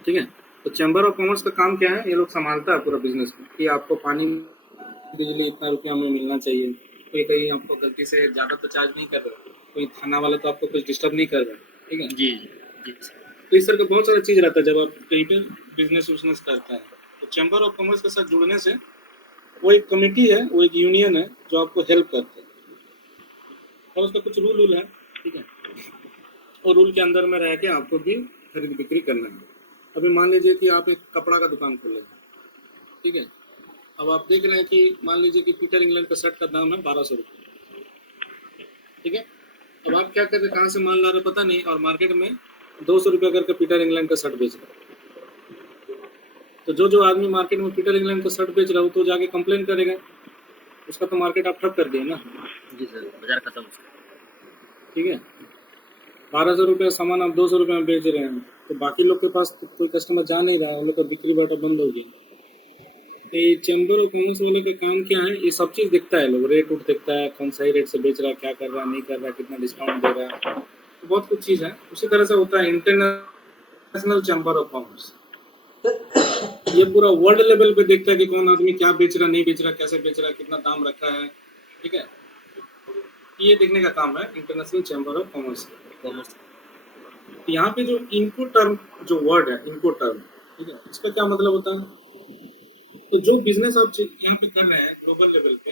ठीक है। तो चैम्बर ऑफ कॉमर्स का काम क्या है, ये लोग संभालता है पूरा बिजनेस में, कि आपको पानी बिजली इतना रुपया में मिलना चाहिए, कोई कहीं आपको गलती से ज़्यादा तो चार्ज नहीं कर रहा, कोई थाना वाला तो आपको कुछ डिस्टर्ब नहीं कर रहा, ठीक है। जी जी। तो इस तरह का बहुत सारा चीज़ रहता है जब आप कहीं पे बिजनेस करता है। तो चैम्बर ऑफ कॉमर्स के साथ जुड़ने से वो एक कमेटी है, वो एक यूनियन है जो आपको हेल्प करता है, और उसका कुछ रूल है, ठीक है। और रूल के अंदर में रह के आपको भी खरीद बिक्री करना है। अभी मान लीजिए कि आप एक कपड़ा का दुकान खोले, ठीक है। अब आप देख रहे हैं कि मान लीजिए कि पीटर इंग्लैंड का शर्ट का दाम है 1200 रुपये, ठीक है। अब आप क्या कर रहे हैं, कहाँ से माल ला रहे पता नहीं, और मार्केट में 200 रुपया करके पीटर इंग्लैंड का शर्ट बेच रहा है। तो जो आदमी मार्केट में पीटर इंग्लैंड का शर्ट बेच रहा हो, तो जाके कंप्लेन करेगा, उसका तो मार्केट आप ठप कर दिए ना। जी सर, बाजार खत्म। ठीक है, 1200 रुपये सामान आप 200 रुपये में बेच रहे हैं, तो बाकी लोग के पास तो कोई कस्टमर जा नहीं रहा है, उन लोग का बिक्री बाटा बंद हो गया। ये चैम्बर ऑफ कॉमर्स वाले का काम क्या है, ये सब चीज़ दिखता है, लोग रेट उठ दिखता है, कौन सही रेट से बेच रहा है, क्या कर रहा है, नहीं कर रहा है, कितना डिस्काउंट दे रहा है, तो बहुत कुछ चीज़ है। उसी तरह से होता है इंटरनेशनल चैम्बर ऑफ कॉमर्स, ये पूरा वर्ल्ड लेवल पे देखता है कि कौन आदमी क्या बेच रहा, नहीं बेच रहा, कैसे बेच रहा, कितना दाम रखा है, ठीक है। ये देखने का काम है इंटरनेशनल चैम्बर ऑफ कॉमर्स। यहाँ पे जो इनको टर्म जो वर्ड है, इनको टर्म, ठीक है, इसका क्या मतलब होता है। तो जो बिजनेस आप यहाँ पे कर रहे हैं ग्लोबल लेवल पे,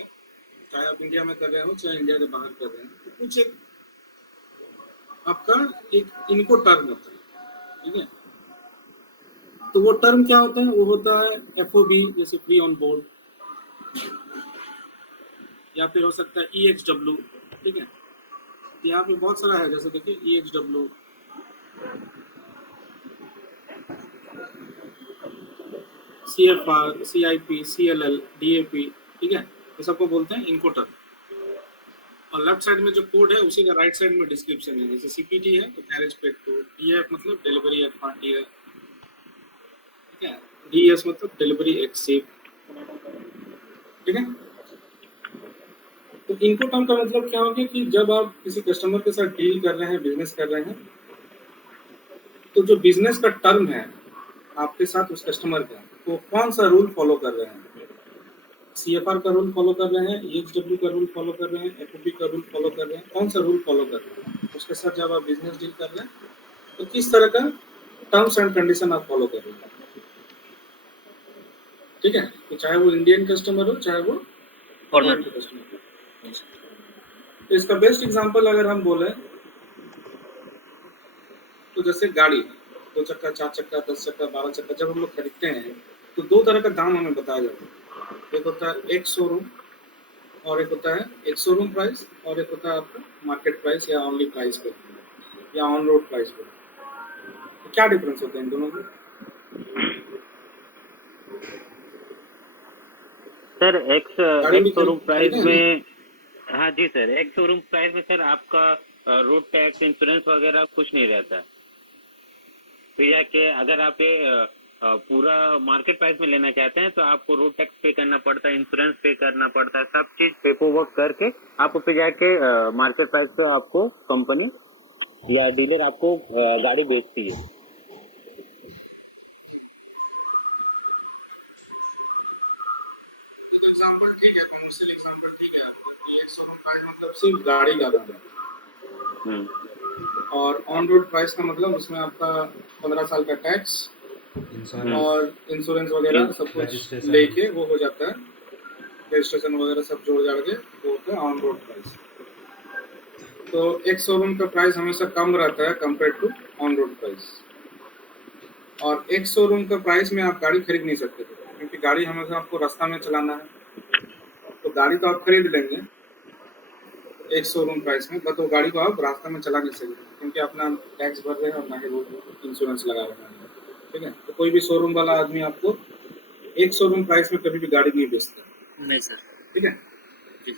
चाहे आप इंडिया में कर रहे हो चाहे इंडिया के बाहर कर रहे हैं, तो कुछ एक आपका एक इनको टर्म होता है, ठीक है। तो वो टर्म क्या होता है, वो होता है FOB, जैसे फ्री ऑन बोर्ड, या फिर हो सकता है EXW, ठीक है। यहाँ पे बहुत सारा है, जैसे देखिए EXW, CFR, CIP, CLL, DAP, ठीक है, ये सबको बोलते हैं इनको टर्म। और लेफ्ट साइड में जो कोड है उसी का राइट साइड में डिस्क्रिप्शन है, जैसे CPT है तो कैरेज पेड कोड, DF मतलब डिलीवरी एट पार्टी है, ठीक है, DS मतलब डिलीवरी एट सेफ, ठीक है। तो इनको टर्म का मतलब क्या हो गया कि जब आप किसी कस्टमर के साथ डील कर रहे हैं, बिजनेस कर रहे हैं, तो जो बिजनेस का टर्म है आपके साथ उस कस्टमर का, तो कौन सा रूल फॉलो कर रहे हैं, CFR का रूल फॉलो कर रहे हैं, EXW का रूल फॉलो कर रहे हैं, FOB का रूल फॉलो कर रहे हैं, कौन सा रूल फॉलो कर रहे हैं उसके साथ जब आप बिजनेस डील कर रहे हैं, तो किस तरह का टर्म्स एंड कंडीशन आप फॉलो कर रहे हैं, ठीक है। तो चाहे वो इंडियन कस्टमर हो चाहे वो फॉरेन कस्टमर हो। तो इसका बेस्ट एग्जांपल अगर हम बोले तो जैसे गाड़ी 2 चक्का, 4 चक्का, 10 चक्का, 12 चक्का जब हम लोग खरीदते हैं, तो 2 तरह का दाम हमें बताया जाता है। एक होता है एक्स शोरूम और एक होता है एक शोरूम प्राइस और एक होता है आपका मार्केट प्राइस या ऑनली प्राइस पे या ऑन रोड प्राइस पे। तो क्या डिफरेंस होता है इन दोनों में? सर एक्स गाड़ी भी एक्स शोरूम प्राइस खरीदे हैं ना? में, हाँ जी सर, एक्स शोरूम प्राइस में सर आपका रोड टैक्स इंश्योरेंस वगैरह कुछ नहीं रहता। फिर जाके अगर आप ये पूरा मार्केट प्राइस में लेना चाहते हैं तो आपको रोड टैक्स पे करना पड़ता है, इंश्योरेंस पे करना पड़ता है, सब चीज पेपर वर्क करके आपको फिर जाके मार्केट प्राइस पे आपको कंपनी या डीलर आपको गाड़ी बेचती है। एग्जांपल ठीक है, कमर्शियल एग्जांपल ठीक है, हमको एक शोरूम प्राइस मतलब सिर्फ गाड़ी का दाम है हम्म और ऑन रोड प्राइस का मतलब उसमें आपका 15 साल का टैक्स इंश्योरेंस, और इंश्योरेंस वगैरह सब कुछ रजिस्ट्रेशन, लेके वो हो जाता है, रजिस्ट्रेशन वगैरह सब जोड़ जाड़ के वो होता है ऑन रोड प्राइस। तो एक शोरूम का प्राइस हमेशा कम रहता है compare to on road price. और एक शोरूम का प्राइस में आप गाड़ी खरीद नहीं सकते थे, क्योंकि गाड़ी हमेशा आपको रास्ता में चलाना है। तो गाड़ी तो आप खरीद लेंगे एक शोरूम प्राइस में, बट वो गाड़ी को आप रास्ता में चला नहीं सकते, क्योंकि अपना टैक्स भर रहे हैं और ना ही वो इंश्योरेंस लगा रहे हैं। ठीक है, तो कोई भी शोरूम वाला आदमी आपको एक शोरूम प्राइस में कभी भी गाड़ी नहीं बेचता। नहीं सर। ठीक है, जी।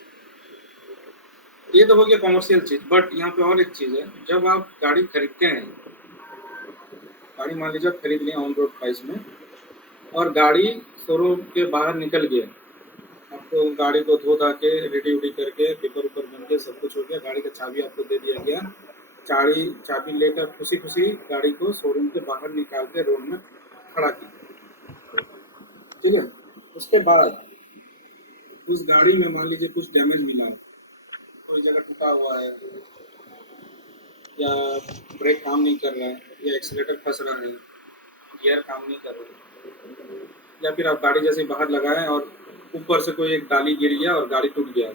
ये तो हो गया कॉमर्शियल चीज। बट यहाँ पे और एक चीज है, जब आप गाड़ी खरीदते हैं, गाड़ी मान लीजिए आप खरीद लिए ऑन रोड प्राइस में और गाड़ी शोरूम के बाहर निकल गया, आपको गाड़ी को धो धा के रेडी उडी करके पेपर ऊपर बन के सब कुछ हो गया, गाड़ी का चाबी आपको दे दिया गया, चाबी लेकर खुशी खुशी गाड़ी को शोरूम के बाहर निकाल के रोड में खड़ा किया। ठीक है, उसके बाद उस गाड़ी में मान लीजिए कुछ डैमेज मिला, कोई जगह टूटा हुआ है या ब्रेक काम नहीं कर रहा है या एक्सीलेटर फंस रहा है, गियर काम नहीं कर रहा है, या फिर आप गाड़ी जैसे बाहर लगाए और ऊपर से कोई एक डाली गिर गया और गाड़ी टूट गया,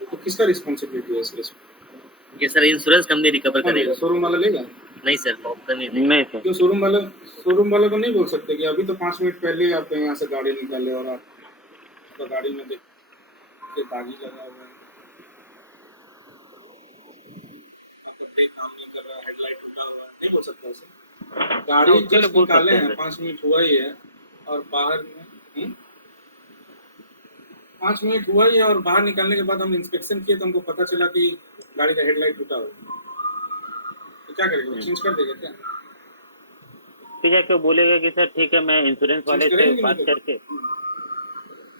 तो किसका रिस्पॉन्सिबिलिटी है इस केस में? ये सर इंश्योरेंस कंपनी रिकवर करेगा। शोरूम वाला लेगा? नहीं सर, कंपनी नहीं। नहीं सर, क्यों? शोरूम वाले को नहीं बोल सकते कि अभी तो 5 मिनट पहले ही आप यहाँ से गाड़ी निकाले और आपका गाड़ी में देख के दागी लगा हुआ है, आपका ब्रेक काम नहीं कर रहा, हेडलाइट टूटा हुआ है, नहीं बोल सकते ऐसे। गाड़ी उसके लिए जस्ट बोल निकाले सकते हैं, हैं 5 मिनट हुआ ही है और बाहर में 5 मिनट हुआ ही है और बाहर निकालने के बाद हम इंस्पेक्शन किए तो हमको पता चला कि गाड़ी का हेडलाइट टूटा हुआ है, तो क्या करेगा? चेंज कर देगा क्या? फिर जाके वो बोलेगा कि सर ठीक है मैं इंश्योरेंस वाले चेंज से करेंगे बात नहीं करके,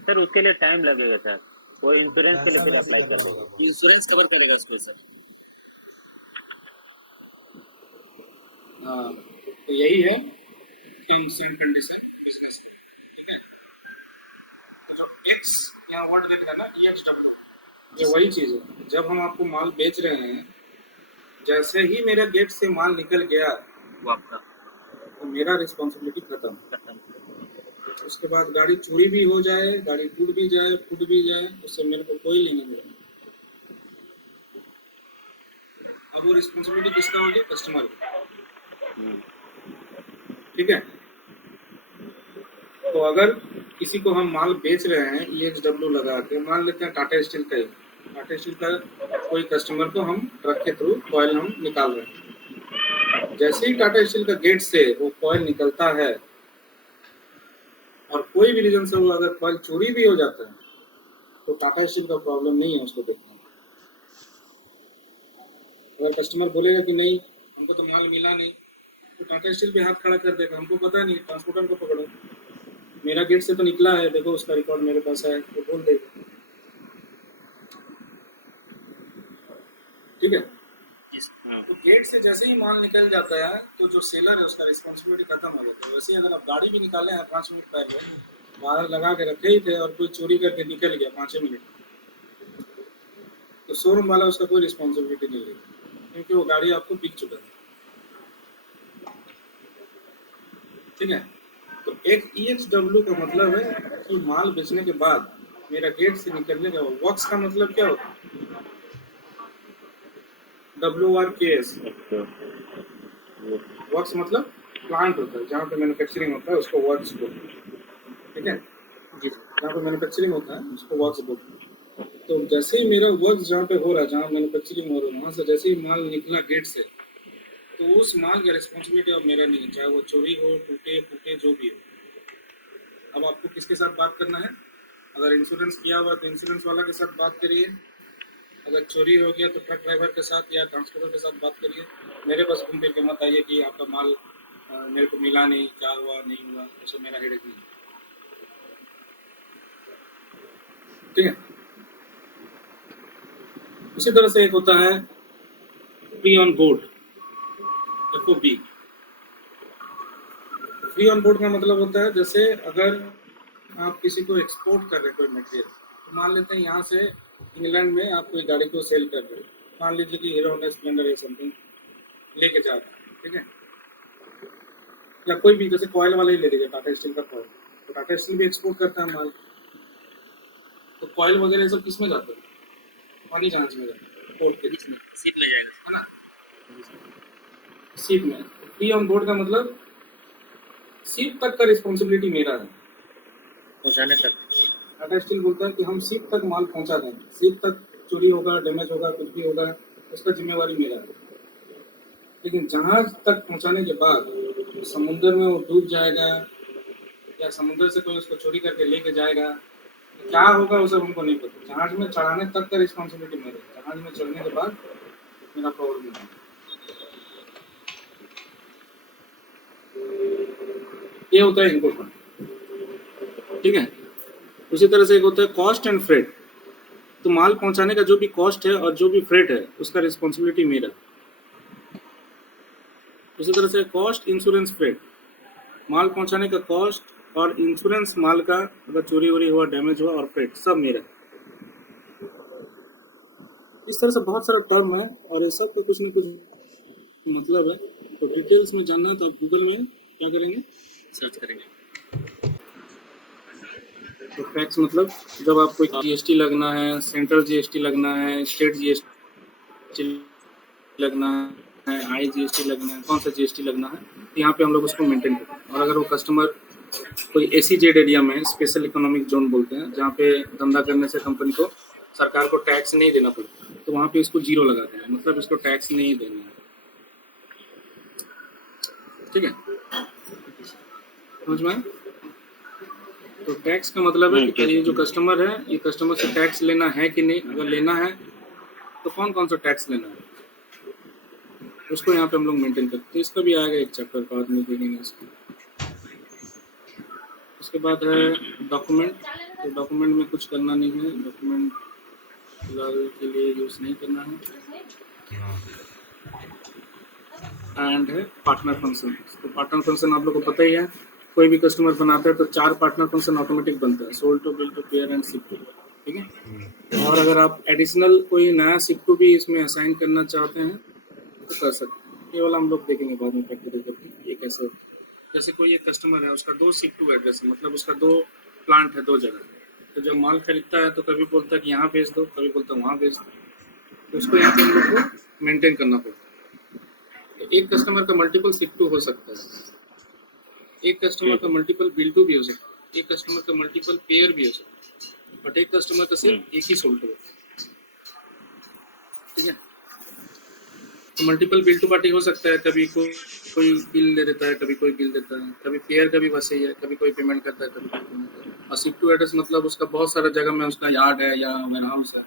सर उसके लिए टाइम लगेगा सर, वो इंश्योरेंस के लिए फिर अप्लाई कर देगा। इंश्योरेंस कवर करेगा उसके सर। हाँ, तो यही है terms and condition business. X यहाँ वर्ड देख रहा है ना, EXW, ये वही चीज है। जब हम आपको माल बेच रहे हैं, जैसे ही मेरे गेट से माल निकल गया वो आपका तो मेरा रिस्पॉन्सिबिलिटी खत्म। खत्म। उसके बाद गाड़ी चोरी भी हो जाए, गाड़ी टूट भी जाए, फूट भी जाए, उससे मेरे को कोई लेना देना। अब वो रिस्पॉन्सिबिलिटी किसका होगी? कस्टमर की। ठीक है, तो अगर किसी को हम माल बेच रहे हैं EXW लगा के, मान लेते हैं टाटा स्टील का ही, टाटा स्टील का कोई कस्टमर को हम ट्रक के थ्रू कॉयल हम निकाल रहे हैं, जैसे ही टाटा स्टील का गेट से वो कॉयल निकलता है और कोई भी रीजन से वो अगर कॉयल चोरी भी हो जाता है तो टाटा स्टील का प्रॉब्लम नहीं है उसको देखना। अगर कस्टमर बोलेगा कि नहीं हमको तो माल मिला नहीं, तो टाटा स्टील पे हाथ खड़ा कर देगा, हमको पता नहीं, ट्रांसपोर्टर को पकड़ो, मेरा गेट से तो निकला है, देखो उसका रिकॉर्ड मेरे पास है, तो बोल देगा। ठीक है, तो गेट से जैसे ही माल निकल जाता है तो जो सेलर है उसका रिस्पॉन्सिबिलिटी खत्म हो जाता है। वैसे ही अगर आप गाड़ी भी निकाले हैं 5 मिनट पहले, बाहर लगा के रखे ही थे और कोई चोरी करके निकल गया 5 मिनट, तो शोरूम वाला उसका कोई रिस्पॉन्सिबिलिटी नहीं लेगा, क्योंकि वो गाड़ी आपको बिक चुका है। ठीक है, तो एक EXW का मतलब है कि माल बेचने के बाद मेरा गेट से निकलने का। वर्क्स का मतलब क्या होता है? WRKS, वर्क्स मतलब प्लांट होता है, जहाँ पे मैन्युफैक्चरिंग होता है उसको वर्क्स बोलते हैं। ठीक है, जी सर। जहाँ पे मैन्युफैक्चरिंग होता है उसको वर्क्स बोलते हैं। तो जैसे ही मेरा वर्क जहाँ पे हो रहा है, जहाँ मैन्युफैक्चरिंग हो रहा है, वहाँ से जैसे ही माल निकला गेट से, तो उस माल का रिस्पॉन्सिबिलिटी अब मेरा नहीं है, चाहे वो चोरी हो, टूटे फूटे, जो भी हो। अब आपको किसके साथ बात करना है? अगर इंश्योरेंस किया हुआ तो इंश्योरेंस वाला के साथ बात करिए, अगर चोरी हो गया तो ट्रक ड्राइवर के साथ या ट्रांसपोर्टर के साथ बात करिए। मेरे पास घूम फिर के मत आइए कि आपका माल मेरे को मिला नहीं, क्या हुआ नहीं हुआ, उससे मेरा हेडेक नहीं है। ठीक है। उसी तरह से एक होता है free on board, FOB। Free on board का मतलब होता है जैसे अगर आप किसी को एक्सपोर्ट कर रहे हैं कोई मटेरियल, तो मान लेते हैं यहाँ से इंग्लैंड में आप कोई गाड़ी को सेल कर रहे हो, मान लीजिए कि हीरो होंडा स्प्लेंडर या समथिंग लेके जा रहे हैं, ठीक है, या कोई भी जैसे कॉयल वाला ही ले लीजिए, टाटा स्टील का कॉयल, तो टाटा स्टील भी एक्सपोर्ट करता है माल। तो कॉयल वगैरह सब किस में जाता है? पानी जहाज में जाता है, पोर्ट के इसमें शिप में जाएगा है ना, शिप में। फ्री ऑन बोर्ड का मतलब शिप तक का रिस्पॉन्सिबिलिटी मेरा है। पहुँचाने तक। टाटा स्टील बोलता है कि हम शिप तक माल पहुंचा देंगे, शिप तक चोरी होगा, डैमेज होगा, कुछ भी होगा, उसका जिम्मेवारी मेरा है। लेकिन जहाज तक पहुंचाने के बाद समुद्र में वो डूब जाएगा या समुद्र से कोई उसको चोरी करके लेके जाएगा, तो क्या होगा वो सब हमको नहीं पता। जहाज में चढ़ाने तक का रिस्पॉन्सिबिलिटी मेरा है, जहाज में चढ़ने के बाद मेरा प्रॉब्लम नहीं है। ये होता है इनपुट फंड, ठीक है। उसी तरह से एक होता है कॉस्ट एंड फ्रेट। तो माल पहुंचाने का जो भी कॉस्ट है और जो भी फ्रेट है उसका रिस्पॉन्सिबिलिटी मेरा। उसी तरह से कॉस्ट, इंश्योरेंस, फ्रेट। माल पहुंचाने का कॉस्ट और इंश्योरेंस माल का, अगर चोरी वोरी हुआ, डैमेज हुआ, और फ्रेट सब मेरा। इस तरह से बहुत सारा टर्म है और ये सब का कुछ न कुछ मतलब है। तो डिटेल्स में जानना है तो आप गूगल में क्या करेंगे, सर्च करेंगे। तो टैक्स मतलब जब आपको GST लगना है, सेंट्रल GST लगना है, स्टेट GST लगना है, IGST लगना है, कौन सा GST लगना है, तो यहाँ पे हम लोग उसको मेंटेन करते हैं। और अगर वो कस्टमर कोई SEZ एरिया में, स्पेशल इकोनॉमिक जोन बोलते हैं, जहाँ पे धंधा करने से कंपनी को, सरकार को टैक्स नहीं देना पड़ता, तो वहाँ पे इसको जीरो लगा देना है, मतलब इसको टैक्स नहीं देना है। ठीक है, समझ में आया? तो टैक्स का मतलब है कि ये जो कस्टमर है, ये कस्टमर से टैक्स लेना है कि नहीं, अगर लेना है तो कौन कौन सा टैक्स लेना है उसको यहाँ पे हम लोग मेंटेन करते हैं। तो इसका भी आएगा एक चैप्टर, बाद में देखेंगे इसको। उसके बाद है डॉक्यूमेंट। तो डॉक्यूमेंट में कुछ करना नहीं है, डॉक्यूमेंट फिलहाल के लिए यूज नहीं करना है। एंड है पार्टनर फंक्शन। तो पार्टनर फंक्शन आप लोग को पता ही है, कोई भी कस्टमर बनाता है तो 4 पार्टनर फंक्शन ऑटोमेटिक बनता है, sold to, bill to, payer and ship to. ठीक है। और अगर आप एडिशनल कोई नया शिप टू भी इसमें असाइन करना चाहते हैं तो कर सकते हैं। ये वाला हम लोग देखेंगे बाद में प्रैक्टिकल करके ये कैसे। जैसे कोई एक कस्टमर है, उसका 2 शिप टू एड्रेस है, मतलब उसका 2 प्लांट है 2 जगह। तो जब माल खरीदता है तो कभी बोलता है कि यहाँ भेज दो, कभी बोलता है वहाँ भेज दो, तो उसको यहाँ पे हम लोग को मेंटेन करना पड़ता है। एक कस्टमर का मल्टीपल शिप टू हो सकता है, एक कस्टमर का मल्टीपल बिल टू भी हो सकता है, एक कस्टमर का मल्टीपल पेयर भी हो सकता है, बट एक कस्टमर का सिर्फ एक ही सोल्ड टू है। ठीक है। तो मल्टीपल बिल टू पार्टी हो सकता है, कभी कोई बिल दे देता है, कभी कोई बिल देता है, कभी पेयर का भी वैसे ही है, कभी कोई पेमेंट करता है, कभी कोई पेमेंट करता है। और शिप टू एड्रेस मतलब उसका बहुत सारा जगह में उसका यार्ड है या वेयर हाउस है,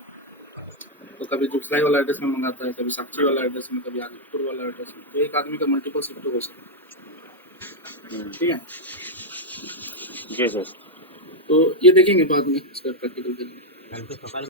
तो कभी जुफ्लाई वाला एड्रेस में मंगाता है, कभी साक्षी वाला एड्रेस में, कभी आदिपुर वाला एड्रेस में। तो एक आदमी का मल्टीपल शिप टू हो सकता है। ठीक है जी सर। तो ये देखेंगे बाद में, इसका प्रैक्टिकल देखेंगे।